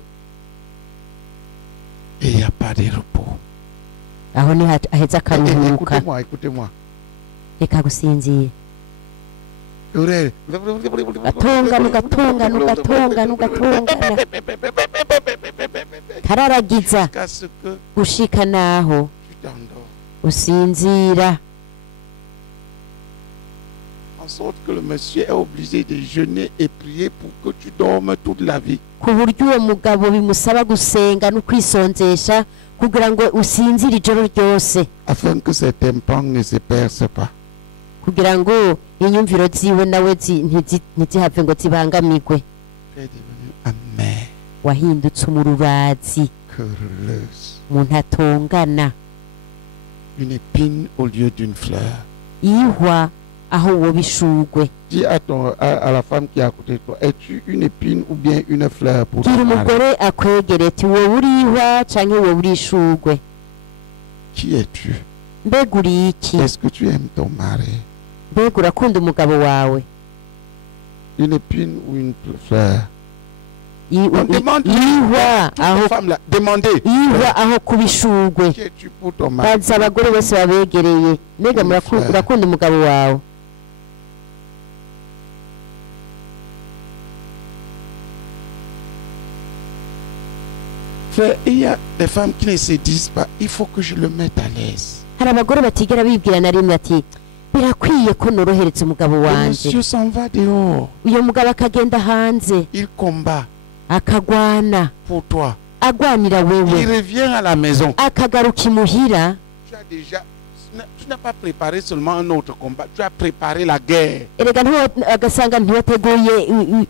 Et il n'y a pas de repos. aho ni aheza akaruhuka Écoutez-moi, écoutez-moi. reka gusinzira Querelle. ugatongana ugatongana ugatongana ugatongana kararagiza Jusqu'à ce que gushika naho tu t'endors. usinzira En sorte que le monsieur est obligé de jeûner et prier pour que tu dormes toute la vie. ku buryo uwo mugabo bimusaba gusenga no kwisonzesha kugira ngo usinzire ijoro ryose Afin que ces tympans ne se percent pas. kugira ngo inyumviro ziwe nawe ntizihave ngo zibangamirwe Tu es devenu amer, wahindutse umururazi querelleuse. umuntu atongana Une épine au lieu d'une fleur. ihwa aho woba ishugwe Dis à la femme qui est à côté de toi, es-tu une épine ou bien une fleur pour gira ton mari? umugore akwegere ati wowe uri ihwa canke wowe uri ishugwe Qui es-tu? mbega uri iki Est-ce que tu aimes ton mari? mbega urakunda umugabo wawe Une épine ou une fleur? On demande ihwa toutes aho les femmes là, demandez. ihwa aho kubishugwe Qui es-tu pour ton mari? baza abagore bose babegereye mbega urakunda umugabo wawe. Frère, il y a des femmes qui ne se disent pas, il faut que je le mette à l'aise. hari abagore batigera bibwira na rimwe ati birakwiye ko norohereza umugabo Le wanje. monsieur s'en va dehors. uyo mugabo akagenda hanze Il combat akagwana pour toi. agwanira Il wewe revient à la maison. akagaruka imuhira. Tu as déjà, tu n'as pas préparé seulement un autre combat, tu as préparé la guerre. erega agasanga ntiwateguye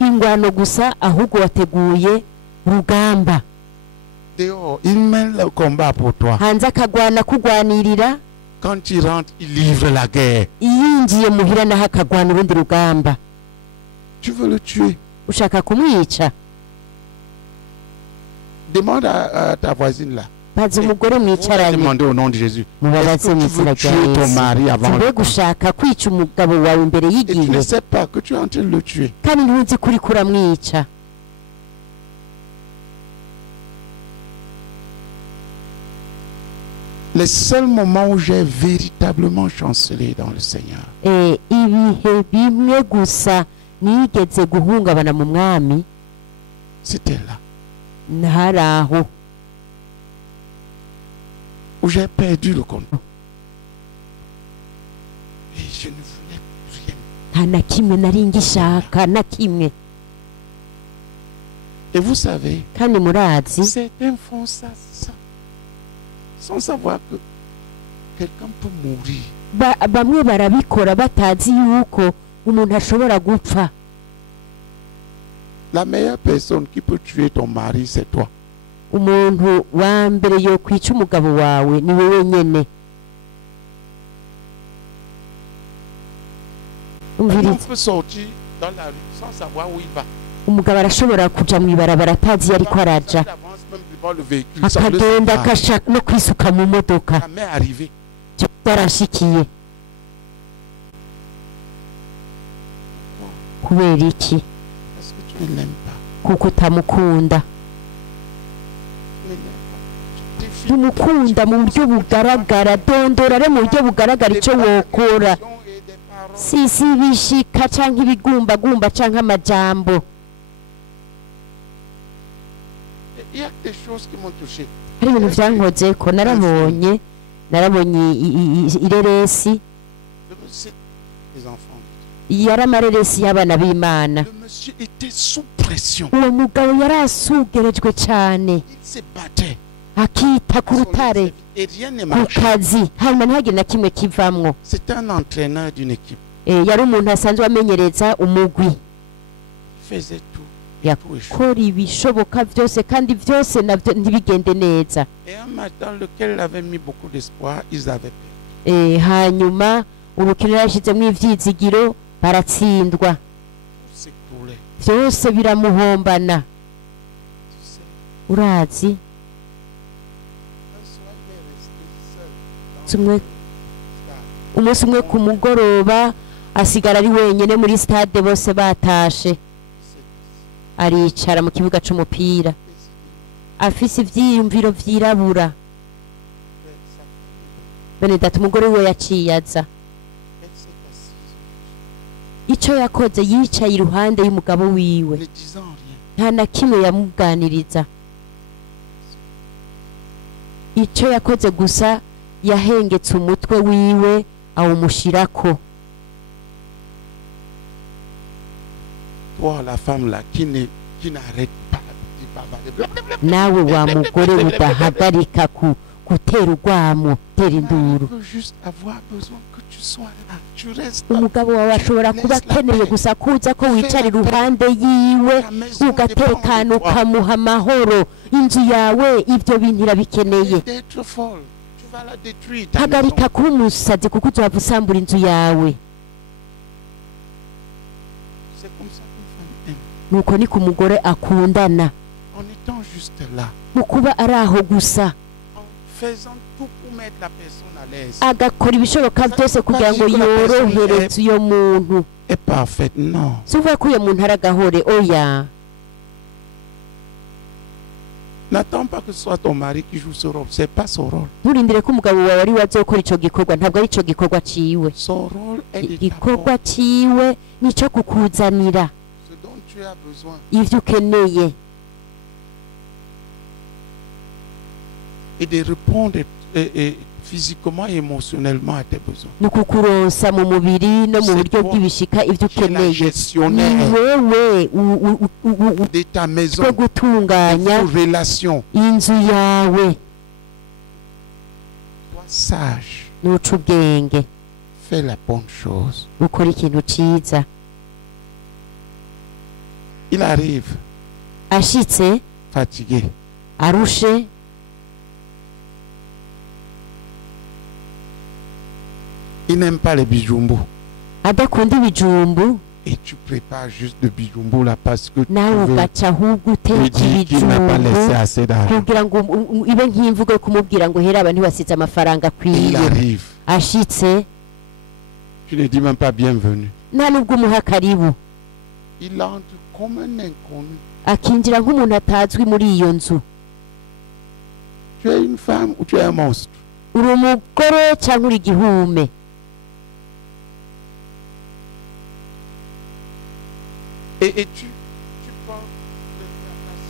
ingwano gusa ahubwo wateguye urugamba. Dehors, il mène le combat pour toi. hanze akagwana kugwanirira, Quand il rentre, il livre la guerre. yinjiye muhira naho akagwana urundi rugamba. Tu veux le tuer. ushaka kumwica? Demande à ta voisine là. baza umugore mwicaranye Demandez au nom de Jésus. mubabaze Est-ce que mu tu izina veux rya tuer ton Yesu. mari avant Tuve le gushaka kwica umugabo wawe imbere Et tu ne y'igihe sais pas que tu es en train de le tuer. kandi ntuzi kuri kuramwica. Les seuls moments où j'ai véritablement chancelé dans le Seigneur, ibihe bimwe gusa nigeze guhungabana mu mwami c'était là ntari aho où j'ai perdu le contrôle. Et je ne voulais rien. nta na kimwe nari ngishaka na kimwe. Et vous savez, kandi murazi certains font ça sans savoir que quelqu'un peut mourir. bamwe barabikora batazi yuko umuntu ashobora gupfa. La meilleure personne qui peut tuer ton mari, c'est toi. umuntu wa mbere yo kwica umugabo wawe ni wowe nyene. On umviriza, peut sortir dans la rue sans savoir où il va. umugabo arashobora kuja mw'ibarabara atazi iyo ariko araja, D'avance, même devant le véhicule, sans le akagenda savoir. akashaka no kwisuka mu modoka. Ça m'est arrivé. byarashikiye. kubera iki? Parce que tu ne l'aimes pas. kuko utamukunda. Tu ne l'aimes pas. ntumukunda mu buryo bugaragara. dondora re mu buryo bugaragara icyo wokora, si ibishika canke ibigumbagumba canke amajambo. Il y a des choses qui m'ont touché. hari ibintu vyankozeko. narabonye ireresi Le monsieur, les enfants. yari amareresi y'abana b'Imana. Le monsieur était sous pression. uwo mugabo yari asugerejwe cane, Il se battait. akita ku rutare Et rien ne ku marchait. kazi, hanyuma ntihagire na kimwe kivamwo. C'était un entraîneur d'une équipe. yari umuntu asanzwe amenyereza umugwi. Il faisait tout. Et tout échouait. yakora ibishoboka byose kandi byose nabyo ntibigende neza. Et un match dans lequel il avait mis beaucoup d'espoir, ils avaient perdu. hanyuma urukino yashyizemo ivyizigiro baratsindwa, Tout s'écroulait. byose biramuhombana. Tu sais, urazi un soir, il est resté seul. tumwe umunsi umwe ku mugoroba asigara ari wenyine muri stade, bose batashe. aricara mu kibuga c'umupira afise ivyiyumviro vyirabura. bene data umugore we yaciyaza. ico yakoze yicaye iruhande y'umugabo wiwe, Ne disant rien. nta na kimwe yamuganiriza. ico yakoze gusa yahengetse umutwe wiwe awumushirako. Toi, la femme là, qui n'arrête pas de bavarder. nawe wa mugore udahagarika gutera urwamo, gutera Il induru. veut juste avoir besoin que tu sois là. Tu restes. umugabo wawe ashobora kuba akeneye gusa kuza ko wicara iruhande yiwe ugatekana ukamuha amahoro. inzu yawe ibyo bintu irabikeneye. D'être folle. Tu vas la détruire. ta hagarika maison. kuba umusazi kuko uzaba usambura inzu yawe. C'est comme ça qu'une femme aime. nuko niko umugore akundana, En étant juste là. mu kuba ari aho gusa, En faisant tout pour mettre la personne à l'aise. agakora ibishoboka byose kugira ngo yorohereze uyo muntu. est parfaite. Non. si uvuga ko uyo muntu ari agahore oya N'attends pas que ce soit ton mari qui joue ce rôle. C'est pas son rôle. nturindire ko umugabo wawe ari we azokora ico gikorwa ntabwo ari ico gikorwa ciwe Son rôle est de igikorwa t'apporter ciwe nico kukuzanira ce dont tu as besoin. ivyo ukeneye Et de répondre physiquement et émotionnellement à tes besoins. ni ukukuronsa mu mubiri no mu buryo bw'ibishika ivyo Tu es la ukeneye ni gestionnaire wewe de ta maison, two de gutunganya vos relations. inzu yawe Sois sage. nuca ubwenge Fais la bonne chose. ukora ikintu ciza Il arrive ashitse fatigué. arushe Il n'aime pas les bijoumbo. adakunda ibijumbu Et tu prépares juste de bijoumbo là parce que tu nawe veux ugaca ahubwo uteka lui dire qu'il n'a pas laissé ibijumbu assez d'argent. kugira ngo ibe nk'imvugo yo kumubwira ngo hera abantu ntibasize amafaranga Et il akwiye arrive. ashitse Tu ne dis même pas bienvenue. nta nubwo umuha karibu Il entre comme un inconnu. akinjira nk'umuntu atazwi muri iyo nzu Tu es une femme ou tu es un monstre. uri umugore cyangwa uri igihume Et tu prends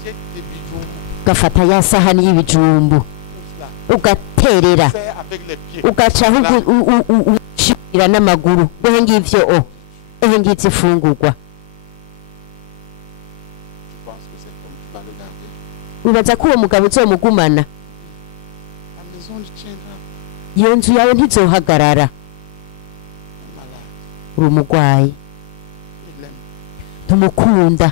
l'assiette de bijoumbo. ugafata ya sahani y'ibijumbu ugaterera Fais avec les pieds. ugaca ahubwo ushira n'amaguru wehe ngivyo wehe ngizi ifungurwa Tu penses que c'est comme tu vas le garder. wibaza ko uwo mugabo uzomugumana La maison ne tiendra pas. iyo nzu yawe ntizohagarara Tu es malade. uri umugwayi Il l'aime. ntumukunda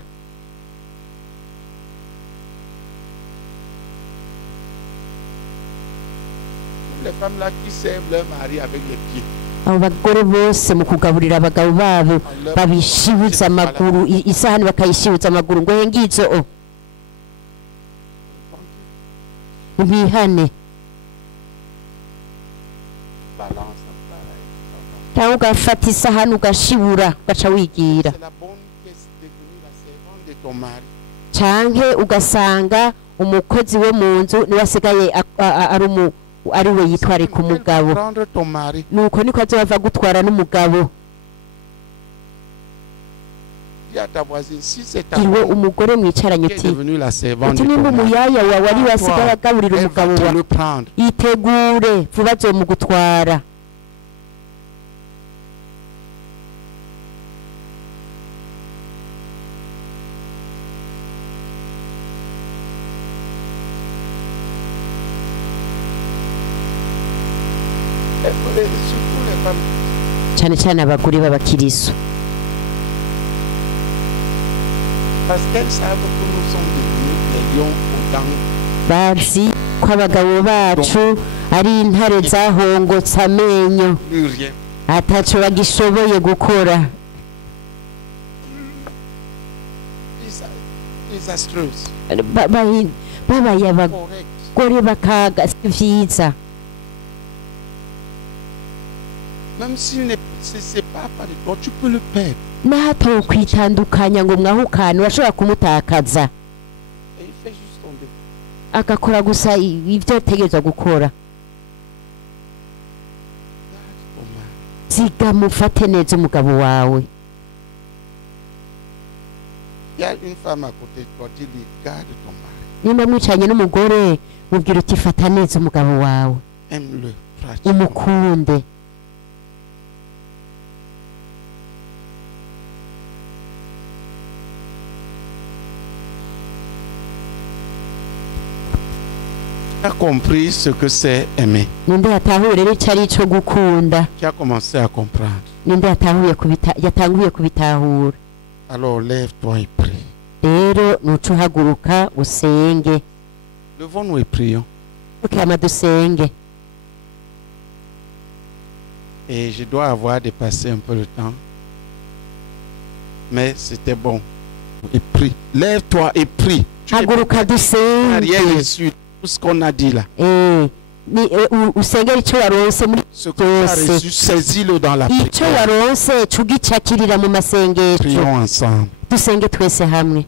Toutes les femmes là qui servent leur mari avec les pieds. abo bagore bose mu kugaburira abagabo babo babishibuza amaguru isahani bakayishibuza amaguru ngo he ngizo ntihane Balance un pareil. cyangwa ugafata isahani ugashibura ugaca wigira C'est la bonne qui est devenue la servante de ton mari. canke ugasanga umukozi wo mu nzu niwe asigaye ari we yitware ku Elle va mugabo prendre ton mari. nuko niko azova gutwara n'umugabo Dis à ta voisine, si c'est ta iriwe femme umugore mwicaranye qui est uti devenue la servante uti de nimba ton mari, umuyaya wawe ari we asigaye agaburira elle umugabo va te wawe le prendre. yitegure vuba azomugutwara Et surtout les femmes. cyane cyane abagore b'abakiriso Parce qu'elles savent que nous sommes devenus les lions aux dents. bazi ko abagabo bacu ari intare zahongotse amenyo Plus rien. ataco bagishoboye gukora Désastreuse. babaye abagore Correct. bakaga si vyiza Même s'il ne se sépare pas de toi, tu peux le perdre. n'ahato kwitandukanya ngo mwahukane urashobora kumutakaza Et il fait juste tomber. agakora gusa ivyo ategerezwa gukora Garde ton mari. ziga mufate neza umugabo wawe Il y a une femme à côté de toi, dis-lui, garde ton mari. nimba mwicanye n'umugore mubwira uti fata neza umugabo wawe Aime-le. Pratique. umukunde Tu as compris ce que c'est aimer. ninde yatahuye rero ico ari ico gukunda Tu as commencé à comprendre. ninde yatanguye kubitahura Alors lève-toi et prie. rero nuca uhaguruka usenge Levons-nous et prions. ukama dusenge Et je dois avoir dépassé un peu le temps. Mais c'était bon. Et prie. Lève-toi et prie. Tu n'as haguruka rien dusenge reçu. Tout ce qu'on a dit là. usengera icyo waronse muri Ce que tu as byose reçu, saisis-le dans la icyo prière. waronse cugicakirira mu masengesho Prions ensemble. dusenge twese hamwe